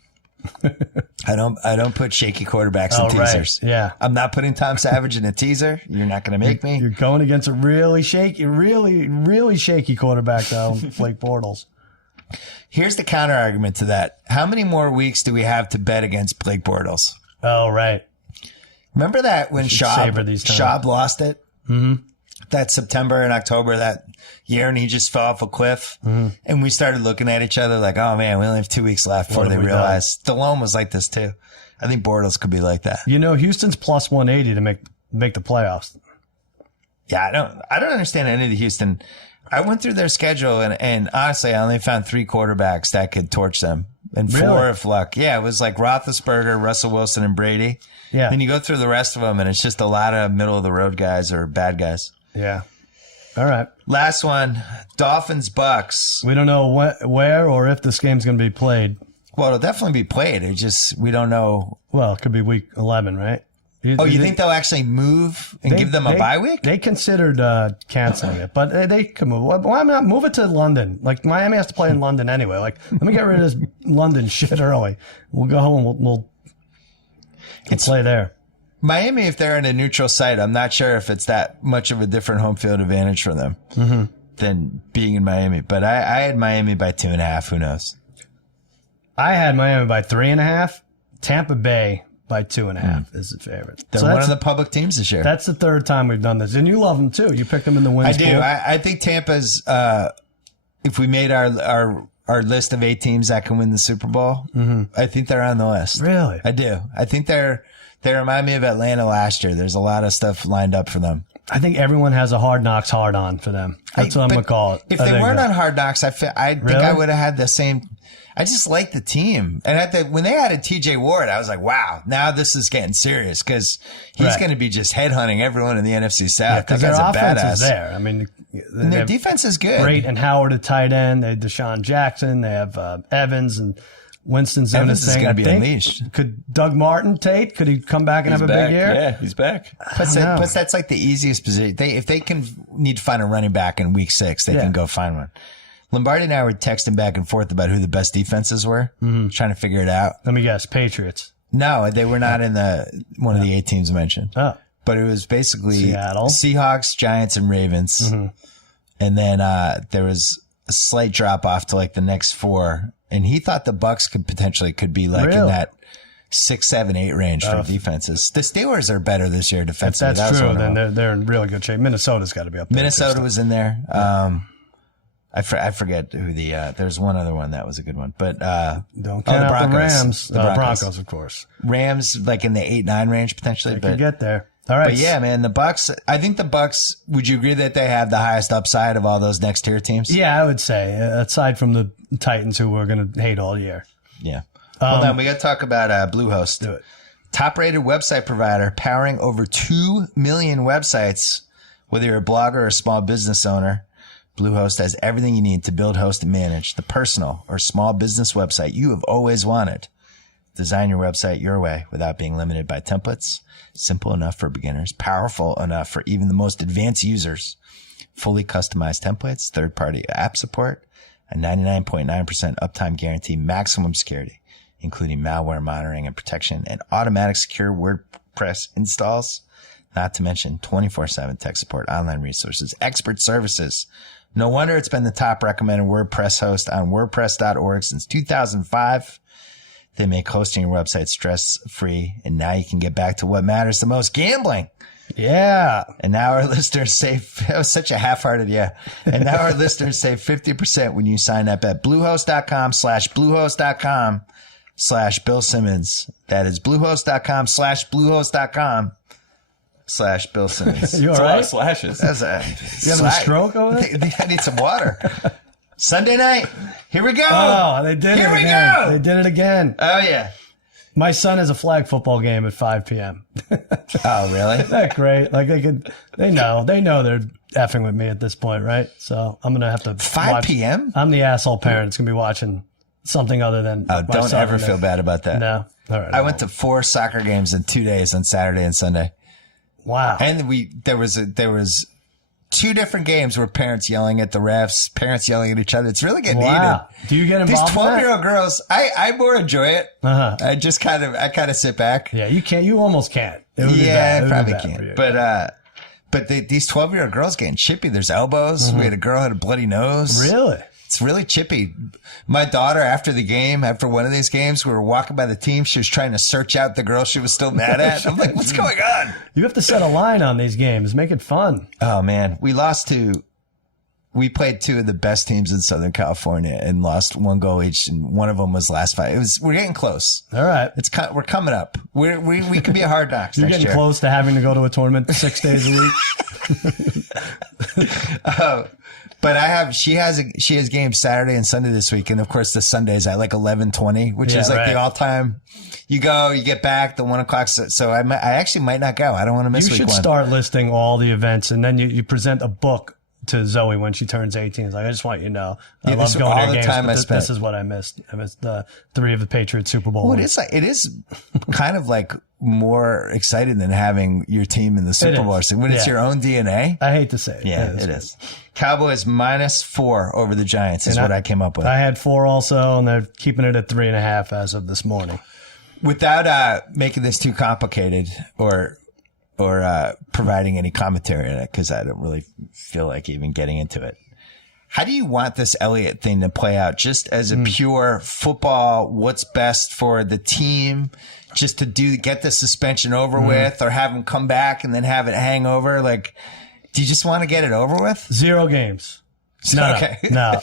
I don't put shaky quarterbacks in teasers. Right. Yeah. I'm not putting Tom Savage in a teaser. You're not going to make me. You're going against a really shaky, really shaky quarterback, though, Blake Bortles. Here's the counter argument to that. How many more weeks do we have to bet against Blake Bortles? Oh, right. Remember that when Schaub lost it? That September and October that year, and he just fell off a cliff. And we started looking at each other like, oh, man, we only have 2 weeks left before they realized. Stallone was like this, too. I think Bortles could be like that. Houston's plus 180 to make the playoffs. Yeah, I don't understand any of the Houston. I went through their schedule, and honestly, I only found 3 quarterbacks that could torch them. and Really? 4 if luck. Yeah, it was like Roethlisberger, Russell Wilson, and Brady. Yeah. Then you go through the rest of them, and it's just a lot of middle-of-the-road guys or bad guys. Yeah. All right. Last one, Dolphins-Bucks. We don't know where or if this game's going to be played. Well, it'll definitely be played. We don't know. Well, it could be week 11, right? You think they'll actually move and give them a bye week? They considered canceling it, but they could move. Why not move it to London? Like, Miami has to play in London anyway. Like, let me get rid of this London shit early. We'll go home and we'll play there. Miami, if they're in a neutral site, I'm not sure if it's that much of a different home field advantage for them than being in Miami. But I had Miami by 2.5. Who knows? I had Miami by 3.5. Tampa Bay by 2.5 is the favorite. They're one of the public teams this year. That's the third time we've done this. And you love them too. You picked them in the wins I do. pool. I think Tampa's, if we made our list of 8 teams that can win the Super Bowl, I think they're on the list. Really? I do. I think they remind me of Atlanta last year. There's a lot of stuff lined up for them. I think everyone has a Hard Knocks hard on for them. That's what I'm going to call it. If they weren't on Hard Knocks, I think I would have had the same. I just like the team. And when they added TJ Ward, I was like, wow, now this is getting serious because he's going to be just headhunting everyone in the NFC South. Because that their guy's a offense badass. is there. I mean, and their defense is good. Great, and Howard at tight end. They have Deshaun Jackson. They have Evans and Winston's doing his thing. Evans is going to be unleashed. Could Doug Martin, Tate, could he come back and have a big year? Yeah, he's back. Plus, that's like the easiest position. If they need to find a running back in week 6, they can go find one. Lombardi and I were texting back and forth about who the best defenses were, trying to figure it out. Let me guess, Patriots. No, they were not in one of the 8 teams mentioned. Oh. But it was basically Seattle, Seahawks, Giants, and Ravens. And then there was a slight drop off to like the next 4. And he thought the Bucks could be like in that 6, 7, 8 range for defenses. The Steelers are better this year defensively. If that's true, then they're in really good shape. Minnesota's got to be up there. Minnesota was in there. I forget who there's one other one that was a good one, but don't count out the Rams. The Broncos, of course. Rams like in the 8-9 range potentially, They could get there. All right. But yeah, man, the Bucks. I think the Bucks. Would you agree that they have the highest upside of all those next tier teams? Yeah, I would say, aside from the Titans, who we're going to hate all year. Yeah. Hold on, we got to talk about Bluehost. Do it. Top-rated website provider, powering over 2 million websites. Whether you're a blogger or a small business owner, Bluehost has everything you need to build, host, and manage the personal or small business website you have always wanted. Design your website your way without being limited by templates. Simple enough for beginners, powerful enough for even the most advanced users. Fully customized templates, third-party app support, a 99.9% uptime guarantee, maximum security, including malware monitoring and protection, and automatic secure WordPress installs. Not to mention 24/7 tech support, online resources, expert services. No wonder it's been the top recommended WordPress host on WordPress.org since 2005. They make hosting your website stress-free, and now you can get back to what matters the most, gambling. Yeah. And now our listeners save, that was such a half-hearted yeah. And now our listeners save 50% when you sign up at bluehost.com/Bill Simmons. That is bluehost.com/Bill Simmons. You all That's a lot right? of slashes. That's You having a stroke over there? I need some water. Sunday night. Here we go. Oh, they did Here it we again. go. They did it again. Oh, yeah. My son has a flag football game at 5 p.m. Oh, really? Isn't that great? Like they know they're effing with me at this point, right? So I'm going to have to 5 p.m.? I'm the asshole parent that's going to be watching something other than Oh, my don't son ever and feel bad about that. No. All right. I went to 4 soccer games in 2 days on Saturday and Sunday. Wow. And there was 2 different games where parents yelling at the refs, parents yelling at each other. It's really getting Wow. heated. Do you get These involved in that? 12-year-old girls, I more enjoy it. Uh-huh. I kind of sit back. Yeah, you can't. You almost can't. It would be bad. It would I be probably bad for can't. you. But these 12-year-old girls getting chippy. There's elbows. We had a girl had a bloody nose. Really? It's really chippy. My daughter, after one of these games, we were walking by the team. She was trying to search out the girl she was still mad at. I'm like, what's going on? You have to set a line on these games. Make it fun. Oh, man. We played 2 of the best teams in Southern California and lost 1 goal each, and one of them was last fight. We're getting close. All right. We're coming up. We could be a Hard Knocks You're next getting year. close to having to go to a tournament 6 days a week. But she has games Saturday and Sunday this week. And of course the Sundays at like 11:20, which is like the all time. You go, you get back the 1 o'clock. So I actually might not go. I don't want to miss week 1. You should start listing all the events, and then you present a book to Zoe when she turns 18. It's like, I just want you to know, I love going to games, but this is what I missed. I missed the 3 of the Patriots Super Bowl. Well, it is kind of like more exciting than having your team in the Super Bowl. So when it's your own DNA. I hate to say it. Yeah, it is. Cowboys -4 over the Giants is what I came up with. I had 4 also, and they're keeping it at 3.5 as of this morning. Without making this too complicated or providing any commentary on it, because I don't really feel like even getting into it. How do you want this Elliott thing to play out, just as a pure football, what's best for the team, just to get the suspension over with, or have him come back and then have it hang over? Like, do you just want to get it over with? 0 games. No, okay. No.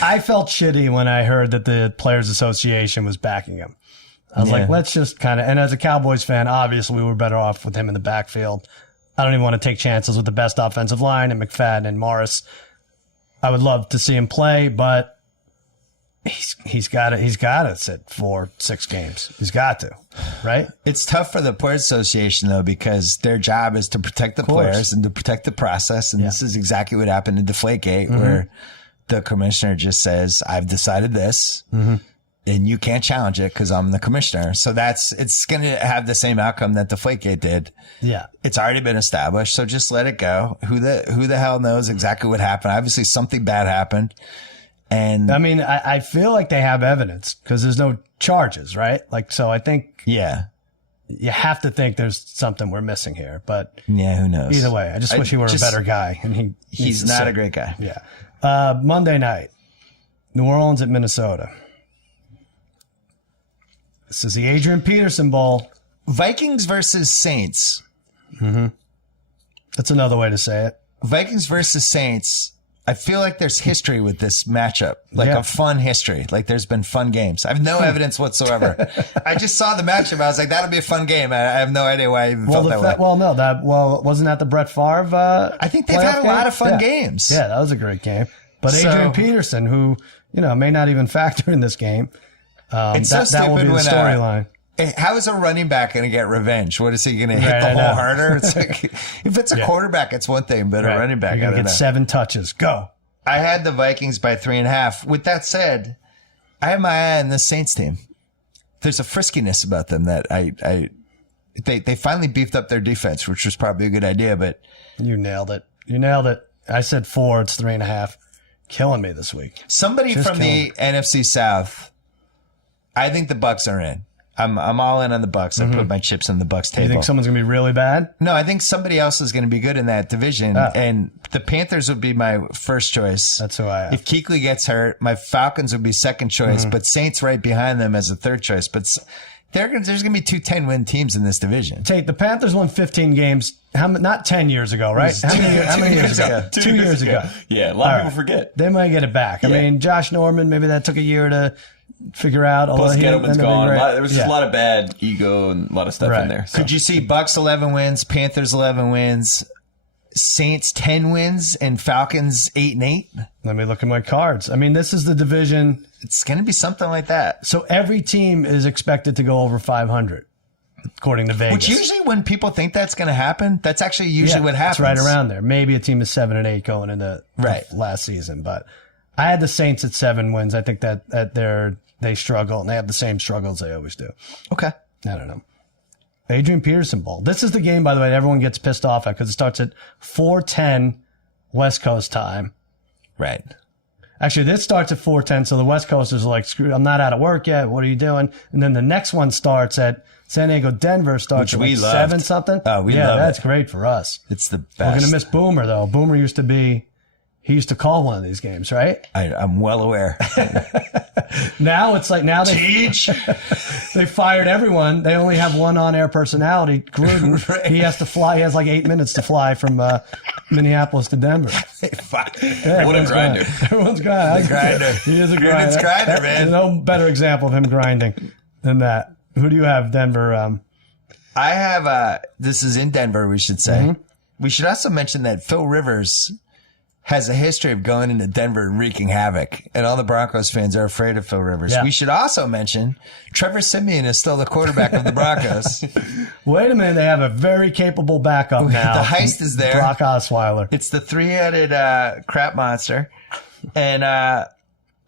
I felt shitty when I heard that the Players Association was backing him. I was like, let's just kind of, and as a Cowboys fan, obviously we were better off with him in the backfield. I don't even want to take chances with the best offensive line and McFadden and Morris. I would love to see him play, but he's got to sit for 6 games. He's got to, right? It's tough for the Players Association though, because their job is to protect the players and to protect the process. And this is exactly what happened in Deflategate, where the commissioner just says, I've decided this. And you can't challenge it because I'm the commissioner. So it's going to have the same outcome that Deflategate did. Yeah. It's already been established. So just let it go. Who the hell knows exactly what happened? Obviously something bad happened. And I mean, I feel like they have evidence because there's no charges, right? Like, so I think, you have to think there's something we're missing here, but who knows? Either way, I just wish he were a better guy, and he's not a great guy. Yeah. Monday night, New Orleans at Minnesota. This is the Adrian Peterson Bowl. Vikings versus Saints. That's another way to say it. Vikings versus Saints. I feel like there's history with this matchup, like a fun history. Like there's been fun games. I have no evidence whatsoever. I just saw the matchup. I was like, that'll be a fun game. I have no idea why I even felt that way. Wasn't that the Brett Favre? I think they've had a lot of fun games. Yeah, that was a great game. But Adrian Peterson, who may not even factor in this game, it's so stupid that will be the storyline. How is a running back going to get revenge? What is he going to hit the hole harder? It's like, if it's a quarterback, it's one thing, but a running back, you're going to get 7 touches. Go. I had the Vikings by 3.5. With that said, I have my eye on the Saints team. There's a friskiness about them that they finally beefed up their defense, which was probably a good idea, but you nailed it. I said 4. It's 3.5. Killing me this week. Somebody from the NFC South. I think the Bucs are in. I'm all in on the Bucs. I put my chips on the Bucs table. You think someone's going to be really bad? No, I think somebody else is going to be good in that division. And the Panthers would be my first choice. That's who I have. If Kuechly gets hurt, my Falcons would be second choice, but Saints right behind them as a third choice. But there's going to be 2 10-win teams in this division. Tate, the Panthers won 15 games, not 10 years ago, right? How many years ago? 2 years ago. Yeah, a lot of people forget. They might get it back. I mean, Josh Norman, maybe that took a year to figure out. Plus, Gettleman's gone. There was just a lot of bad ego and a lot of stuff in there. So. Could you see Bucs 11 wins, Panthers 11 wins, Saints 10 wins, and Falcons 8-8? Let me look at my cards. I mean, this is the division. It's going to be something like that. So every team is expected to go over 500, according to Vegas. Which usually when people think that's going to happen, that's actually usually what happens. It's right around there. Maybe a team is 7-8 going into last season, but I had the Saints at 7 wins. I think that they struggle, and they have the same struggles they always do. Okay. I don't know. Adrian Peterson Bowl. This is the game, by the way, that everyone gets pissed off at because it starts at 4:10 West Coast time. Right. Actually, this starts at 4:10, so the West Coasters are like, screw, I'm not out of work yet. What are you doing? And then the next one starts at San Diego, Denver, starts at like 7 something. Oh, we love that's it. great for us. It's the best. We're going to miss Boomer, though. Boomer used to call one of these games, right? I'm well aware. Now it's like, they fired everyone. They only have one on-air personality, Gruden. Right. He has to fly. He has like 8 minutes to fly from Minneapolis to Denver. What a grinder. Everyone's grinding. He is a grinder. Grinder, man. There's no better example of him grinding than that. Who do you have, Denver? I have, this is in Denver, we should say. We should also mention that Phil Rivers has a history of going into Denver and wreaking havoc, and all the Broncos fans are afraid of Phil Rivers. Yeah. We should also mention Trevor Simeon is still the quarterback of the Broncos. Wait a minute, they have a very capable backup now. The heist is there. Brock Osweiler. It's the three-headed crap monster, and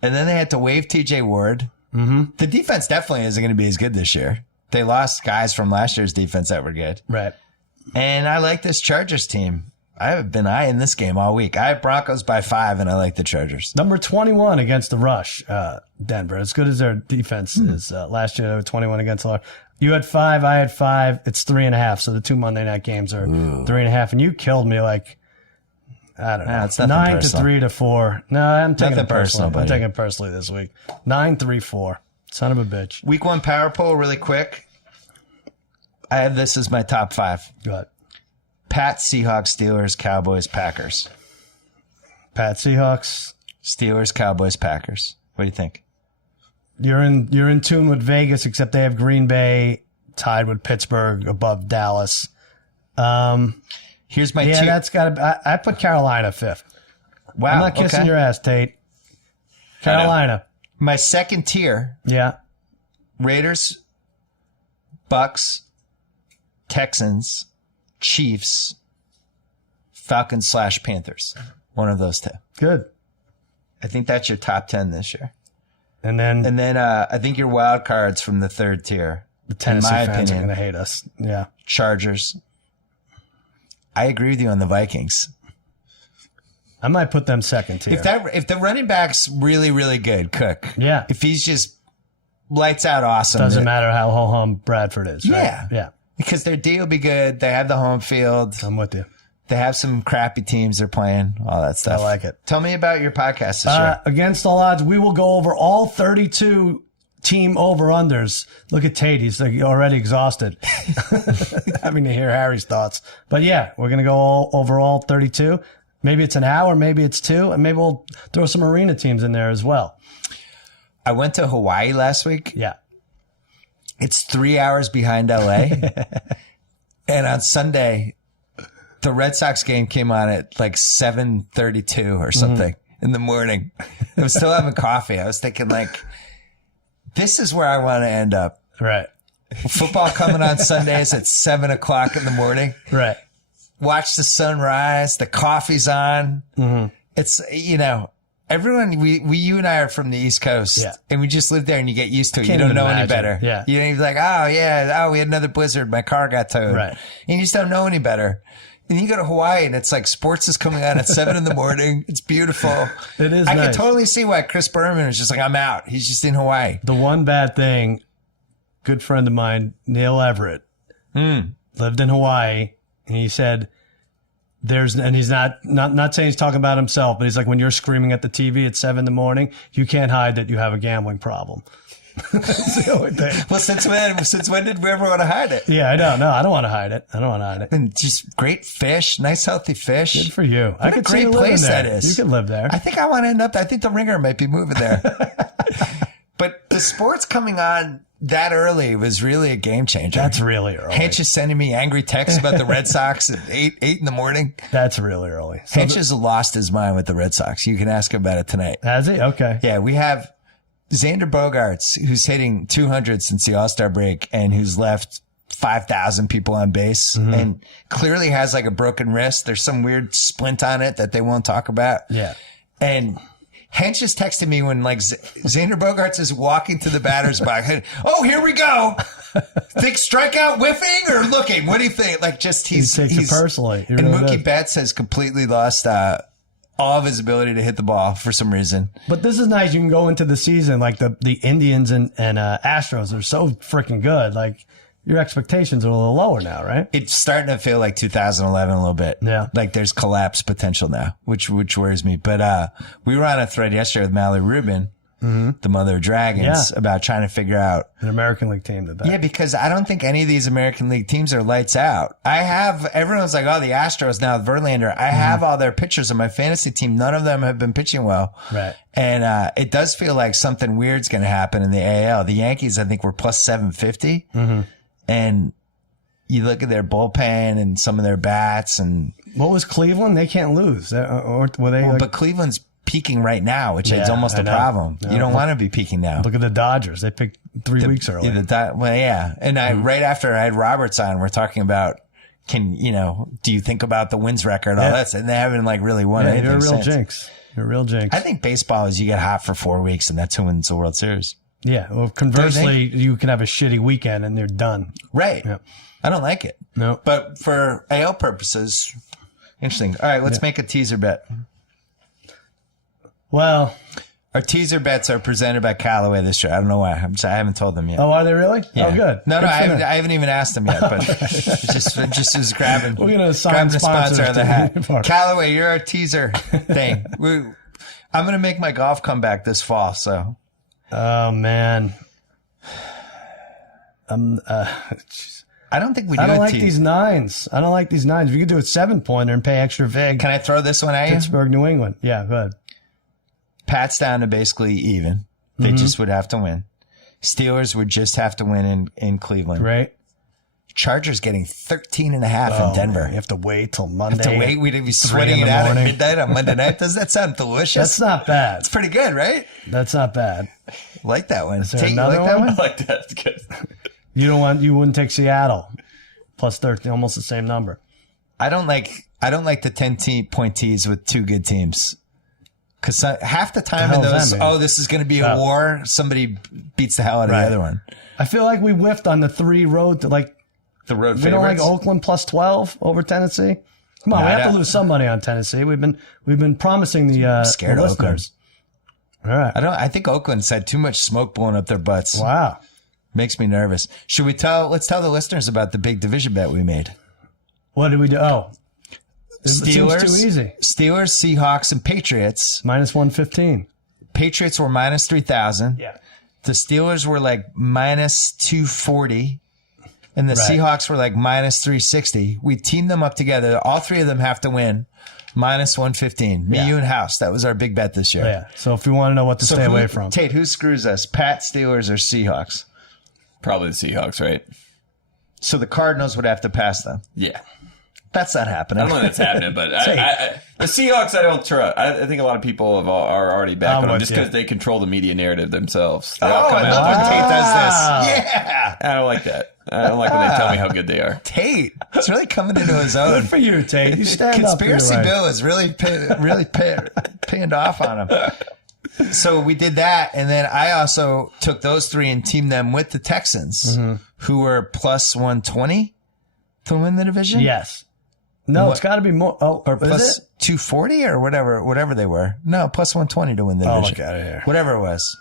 then they had to waive T.J. Ward. Mm-hmm. The defense definitely isn't going to be as good this year. They lost guys from last year's defense that were good. Right. And I like this Chargers team. I have been eyeing this game all week. I have Broncos by 5, and I like the Chargers. Number 21 against the rush, Denver. As good as their defense is. Last year, they were 21 against the rush. You had 5, I had 5. It's 3.5. So the 2 Monday night games are 3.5. And you killed me like, I don't know. It's nothing 9 personal. to 3 to 4. No, I'm taking Nothing it personally. personal, I'm buddy. taking it personally this week. 9-3-4. Son of a bitch. Week 1 power poll really quick. I have this as my top 5. Go ahead. Pats, Seahawks, Steelers, Cowboys, Packers. Pat Seahawks. Steelers, Cowboys, Packers. What do you think? You're in tune with Vegas, except they have Green Bay tied with Pittsburgh above Dallas. Here's my Yeah, two. that's got to. I put Carolina 5th. Wow. I'm not kissing okay. your ass, Tate. Carolina. My second tier, Yeah. Raiders, Bucks, Texans, Chiefs, Falcons / Panthers. One of those 2. Good. I think that's your top 10 this year. And then I think your wild cards from the third tier. the Tennessee in my fans are opinion, going to hate us. Yeah. Chargers. I agree with you on the Vikings. I might put them second tier. If the running back's really, really good, Cook. Yeah. If he's just lights out awesome. Doesn't matter how ho-hum Bradford is, right? Yeah. Yeah. Because their D will be good. They have the home field. I'm with you. They have some crappy teams they're playing, all that stuff. I like it. Tell me about your podcast this year. Against all odds, we will go over all 32 team over-unders. Look at Tate. He's like already exhausted having to hear Harry's thoughts. But yeah, we're going to go over all 32. Maybe it's an hour, maybe it's 2, and maybe we'll throw some arena teams in there as well. I went to Hawaii last week. Yeah. It's 3 hours behind LA. And on Sunday, the Red Sox game came on at like 7:32 or something in the morning. I was still having coffee. I was thinking like, this is where I want to end up. Right. Football coming on Sundays at 7:00 in the morning. Right. Watch the sunrise. The coffee's on. Mm-hmm. It's, everyone, you and I are from the East Coast, Yeah. and we just live there, and you get used to it. Can't You don't even know any imagine. better. Yeah. You don't even like, we had another blizzard. My car got towed. Right. And you just don't know any better. And you go to Hawaii, and it's like sports is coming on at 7 in the morning. It's beautiful. It is I nice. can totally see why Chris Berman is just like, I'm out. He's just in Hawaii. The one bad thing, good friend of mine, Neil Everett, lived in Hawaii, and he said, and he's not saying he's talking about himself, but he's like, when you're screaming at the TV at 7 in the morning, you can't hide that you have a gambling problem. That's the only thing. Well, since when did we ever want to hide it? Yeah, I don't know. I don't want to hide it. And just great fish, nice healthy fish. Good for you. I What a could see great you living place there. that is. You could live there. I think I want to end up. I think the Ringer might be moving there. But the sports coming on that early was really a game changer. That's really early. Hench is sending me angry texts about the Red Sox at 8 in the morning. That's really early. So Hench has lost his mind with the Red Sox. You can ask him about it tonight. has he? Okay. Yeah, we have Xander Bogaerts, who's hitting 200 since the All-Star break and who's left 5,000 people on base and clearly has like a broken wrist. There's some weird splint on it that they won't talk about. Yeah. And Hench just texted me when like Xander Bogaerts is walking to the batter's box. Oh, here we go. Think strikeout whiffing or looking? What do you think? Like just He takes it personally. He and really Mookie does. Betts has completely lost all of his ability to hit the ball for some reason. But this is nice. You can go into the season like the Indians and Astros are so freaking good. Like your expectations are a little lower now, right? It's starting to feel like 2011 a little bit. Yeah. Like there's collapse potential now, which worries me. But we were on a thread yesterday with Mallory Rubin, the mother of dragons, about trying to figure out. An American League team. Yeah, because I don't think any of these American League teams are lights out. Everyone's like, oh, the Astros now with Verlander. I have all their pitchers on my fantasy team. None of them have been pitching well. Right. And it does feel like something weird's going to happen in the AL. The Yankees, I think, were plus 750. And you look at their bullpen and some of their bats, and what was Cleveland? They can't lose. Or were they? but Cleveland's peaking right now, which is almost a problem. You don't want to be peaking now. Look at the Dodgers. They picked 3 weeks early. And right after I had Roberts on, we're talking about, do you think about the wins record? All that, and they haven't really won anything. You're a real since. jinx. You're a real jinx. I think baseball is you get hot for 4 weeks, and that's who wins the World Series. Yeah. Well, conversely, you can have a shitty weekend and they're done. Right. Yeah. I don't like it. No. But for AL purposes, interesting. All right, let's make a teaser bet. Well, our teaser bets are presented by Callaway this year. I don't know why. I haven't told them yet. oh, are they really? Yeah. Oh, good. No, Good I haven't even asked them yet, but just was grabbing. We're gonna assign grabbing the sponsor of the hat. to- Callaway, you're our teaser thing. I'm gonna make my golf comeback this fall. So, Oh man. I don't think we do. I don't like these nines. I don't like these nines. If you could do a 7-pointer and pay extra vig. Can I throw this one at you? Pittsburgh, New England. Yeah, go ahead. Pat's down to basically even. They just would have to win. Steelers would just have to win in Cleveland. Right. Chargers getting 13.5 in Denver. Man, you have to wait till Monday. To wait, we'd be sweating it out at midnight on Monday night. Does that sound delicious? That's not bad. It's pretty good, right? That's not bad. Like that one. there Tate, you another like that one? I like that. It's good. You wouldn't take Seattle plus 13, almost the same number. I don't like the 10-point tees with two good teams. Because half the time in those, this is going to be a war. Somebody beats the hell out of the other one. I feel like we whiffed on the 3 road to The road we favorites. don't like Oakland plus 12 over Tennessee. Come on, we have to lose some money on Tennessee. We've been promising the scared of listeners. All right. I think Oakland's had too much smoke blowing up their butts. Wow. Makes me nervous. Let's tell the listeners about the big division bet we made. What did we do? Oh, it seems Steelers, too easy. Steelers, Seahawks, and Patriots. Minus 115. Patriots were minus 3,000. Yeah. The Steelers were minus 240. And the Seahawks were minus 360. We teamed them up together. All three of them have to win. Minus 115. Me, you, and House. That was our big bet this year. Yeah. So if you want to know what to stay away from. Tate, who screws us? Pat, Steelers, or Seahawks? Probably the Seahawks, right? So the Cardinals would have to pass them. Yeah. That's not happening. I don't know if that's happening, but the Seahawks, I don't trust. I think a lot of people are already back on them just because they control the media narrative themselves. They all come I out love when like, Tate does this. Yeah. I don't like that. I don't like when they tell me how good they are. Tate, it's really coming into his own. Good for you, Tate. You stand Conspiracy up. Bill is really pinned off on him. So we did that, and then I also took those three and teamed them with the Texans, who were plus 120 to win the division. Yes. No, it's got to be more. Oh, or plus 240 or whatever they were. No, plus 120 to win the division. Look out of here. Whatever it was,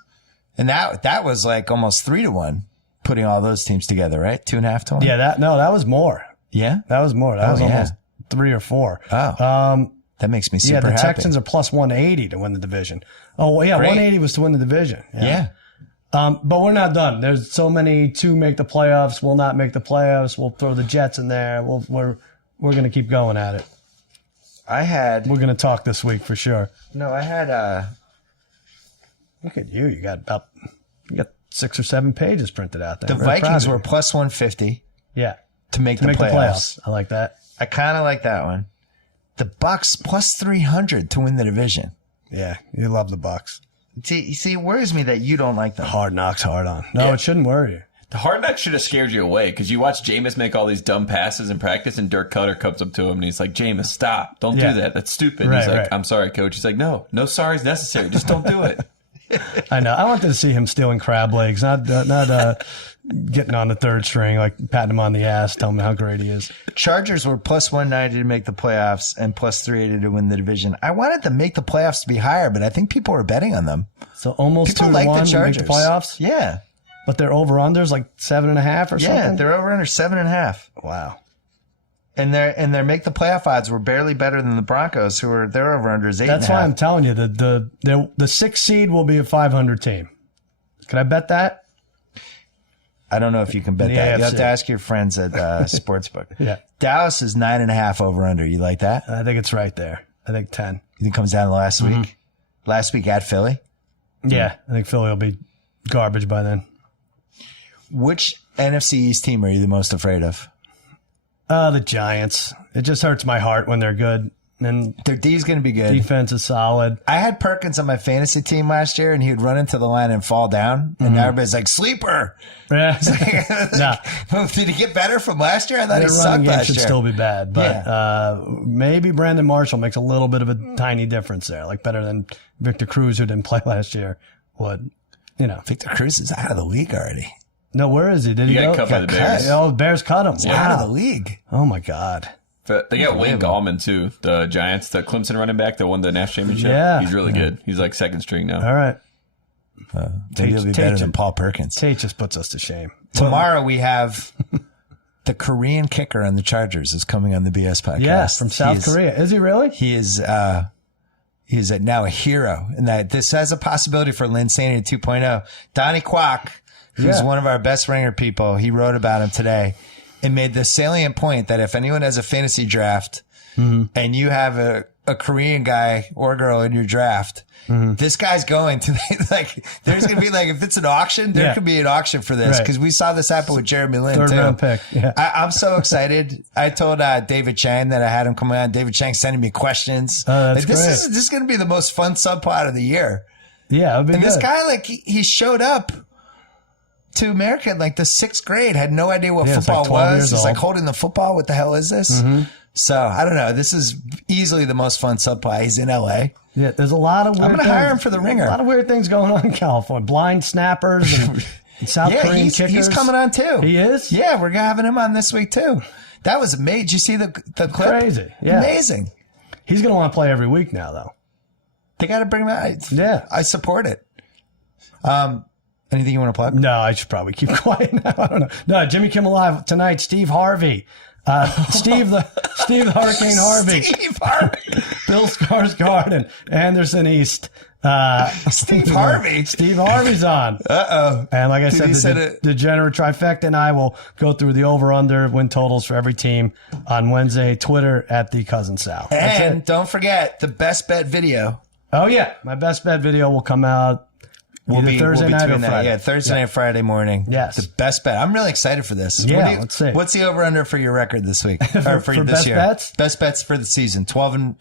and that was almost 3-1, putting all those teams together, right? 2.5 to 1. Yeah, that was more. Yeah, that was more. That was almost 3 or 4. Oh, that makes me super happy. The Texans are plus 180 to win the division. Oh, well, yeah, 180 was to win the division. Yeah. But we're not done. There's so many to make the playoffs. We'll not make the playoffs. We'll throw the Jets in there. We're going to keep going at it. We're going to talk this week for sure. No, I had Look at you. You got 6 or 7 pages printed out there. The Vikings were plus 150. Yeah. To make the playoffs. I like that. I kind of like that one. The Bucks plus 300 to win the division. Yeah, you love the Bucks. See, it worries me that you don't like them. Hard knocks, hard on. No, it shouldn't worry you. The hard knock should have scared you away because you watch Jameis make all these dumb passes in practice, and Dirk Cutter comes up to him and he's like, "Jameis, stop! Don't do that. That's stupid." He's like, "I'm sorry, coach." He's like, "No sorry is necessary. Just don't do it." I know. I wanted to see him stealing crab legs, not getting on the third string, like patting him on the ass, telling him how great he is. Chargers were plus 190 to make the playoffs and plus 380 to win the division. I wanted to make the playoffs to be higher, but I think people were betting on them. So almost people 2 like to 1 the Chargers. to make the playoffs? Yeah. But their over-unders like 7.5 or something? Yeah, they're over under 7.5. Wow. And their make the playoff odds were barely better than the Broncos, who were their over under is 8.5. That's why I'm telling you that the 6th seed will be a 500 team. Can I bet that? I don't know if you can bet that. You have to ask your friends at Sportsbook. Yeah. Dallas is 9.5 over under. You like that? I think it's right there. I think 10. You think it comes down to last week? Last week at Philly? Yeah. I think Philly will be garbage by then. Which NFC East team are you the most afraid of? The Giants. It just hurts my heart when they're good. And their D's going to be good. Defense is solid. I had Perkins on my fantasy team last year, and he would run into the line and fall down. And now everybody's like, sleeper. Yeah. Did he get better from last year? I thought he sucked last year. Should still be bad, but maybe Brandon Marshall makes a little bit of a tiny difference there, like better than Victor Cruz, who didn't play last year, would. Victor Cruz is out of the league already. No, where is he? Did he go? Got cut by the Bears. Oh, the Bears cut him. Wow. Out of the league. Oh my God. They got Wayne Gallman too, the Giants, the Clemson running back that won the national championship. Yeah. He's really good. He's like second string now. All right. Maybe he'll be better than Paul Perkins. Tate just puts us to shame. Tomorrow we have the Korean kicker on the Chargers is coming on the BS podcast. Yeah, from South Korea. Is he really? He is now a hero, and that this has a possibility for Linsanity 2.0. Donnie Kwok, who's one of our best ringer people, he wrote about him today and made the salient point that if anyone has a fantasy draft and you have a Korean guy or girl in your draft, this guy's going to there's going to be if it's an auction, there could be an auction for this because we saw this happen with Jeremy Lin Third too. Round pick. Yeah. I'm so excited. I told David Chang that I had him come on. David Chang sending me questions. That's great. This is going to be the most fun subplot of the year. Yeah, it'd be and good. this guy he showed up to America in the 6th grade, had no idea what football was. He's holding the football. What the hell is this? So I don't know. This is easily the most fun subplot. He's in LA. Yeah, there's a lot of weird I'm going to hire him for the Ringer. A lot of weird things going on in California. Blind snappers and South Korean kickers. He's coming on too. He is? Yeah, we're having him on this week too. That was amazing. Did you see the clip? Crazy. Yeah. Amazing. He's going to want to play every week now, though. They got to bring him out. Yeah. I support it. Anything you want to plug? No, I should probably keep quiet now. I don't know. No, Jimmy Kimmel Live tonight. Steve Harvey. Steve the Hurricane Harvey. Steve Harvey. Bill Skarsgård and Anderson East. Steve Harvey. Steve Harvey's on. Uh-oh. And like I said, the degenerate trifecta and I will go through the over-under win totals for every team on Wednesday. Twitter at the Cousin Sal. And don't forget the best bet video. Oh, yeah. My best bet video will come out Thursday night or Friday. Yeah, Thursday night, Friday morning. Yes. The best bet. I'm really excited for this. Yeah, let's see. What's the over-under for your record this week? Or for this best year? Bets? Best bets for the season. 12 and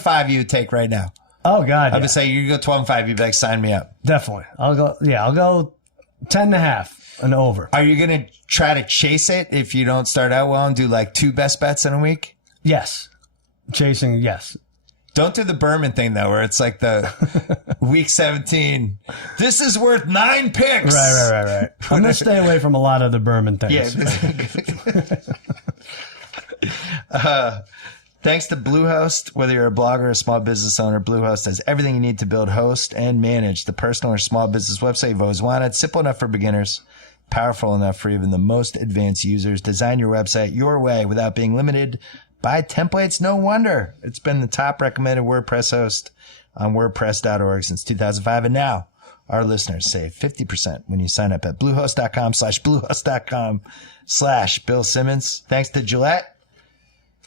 5 you would take right now. Oh, God, I would say you go 12 and 5, you'd be like, sign me up. Definitely. I'll go 10.5 and over. Are you going to try to chase it if you don't start out well and do 2 best bets in a week? Yes. Chasing, yes. Don't do the Berman thing, though, where it's the week 17. This is worth 9 picks. Right. I'm going to stay away from a lot of the Berman things. Yeah. Thanks to Bluehost. Whether you're a blogger or a small business owner, Bluehost has everything you need to build, host, and manage the personal or small business website you've always wanted. Simple enough for beginners, powerful enough for even the most advanced users. Design your website your way without being limited by templates. No wonder it's been the top recommended WordPress host on WordPress.org since 2005. And now our listeners save 50% when you sign up at Bluehost.com/Bluehost.com/Bill Simmons. Thanks to Gillette.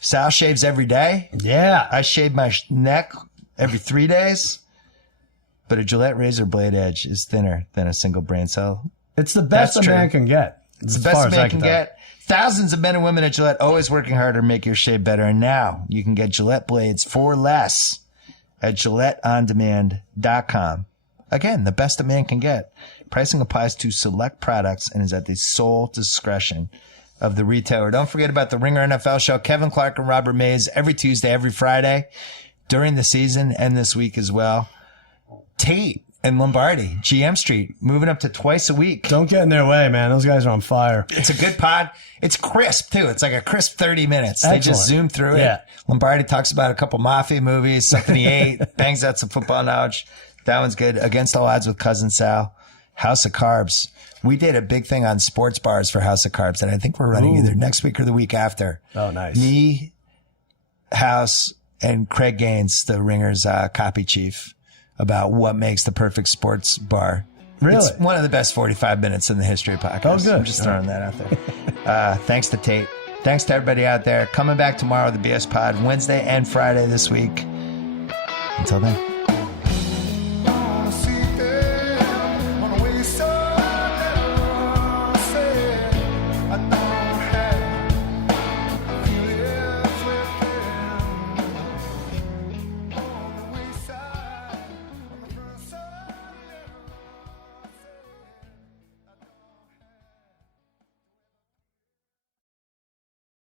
Sal shaves every day. Yeah. I shave my neck every 3 days. But a Gillette razor blade edge is thinner than a single brain cell. It's the best a man can get. It's the best a man can get. Thousands of men and women at Gillette always working harder to make your shave better. And now you can get Gillette blades for less at GilletteOnDemand.com. Again, the best a man can get. Pricing applies to select products and is at the sole discretion of the retailer. Don't forget about the Ringer NFL show. Kevin Clark and Robert Mays every Tuesday, every Friday during the season and this week as well. Tate and Lombardi, GM Street, moving up to twice a week. Don't get in their way, man. Those guys are on fire. It's a good pod. It's crisp, too. It's like a crisp 30 minutes. Excellent. They just zoom through it. Yeah. Lombardi talks about a couple mafia movies, something he ate, bangs out some football knowledge. That one's good. Against All Odds with Cousin Sal. House of Carbs. We did a big thing on sports bars for House of Carbs, and I think we're running either next week or the week after. Oh, nice. Me, House, and Craig Gaines, the Ringer's copy chief, about what makes the perfect sports bar. Really? It's one of the best 45 minutes in the history of podcasts. Oh, good. I'm just throwing that out there. Thanks to Tate. Thanks to everybody out there. Coming back tomorrow with the BS Pod, Wednesday and Friday this week. Until then.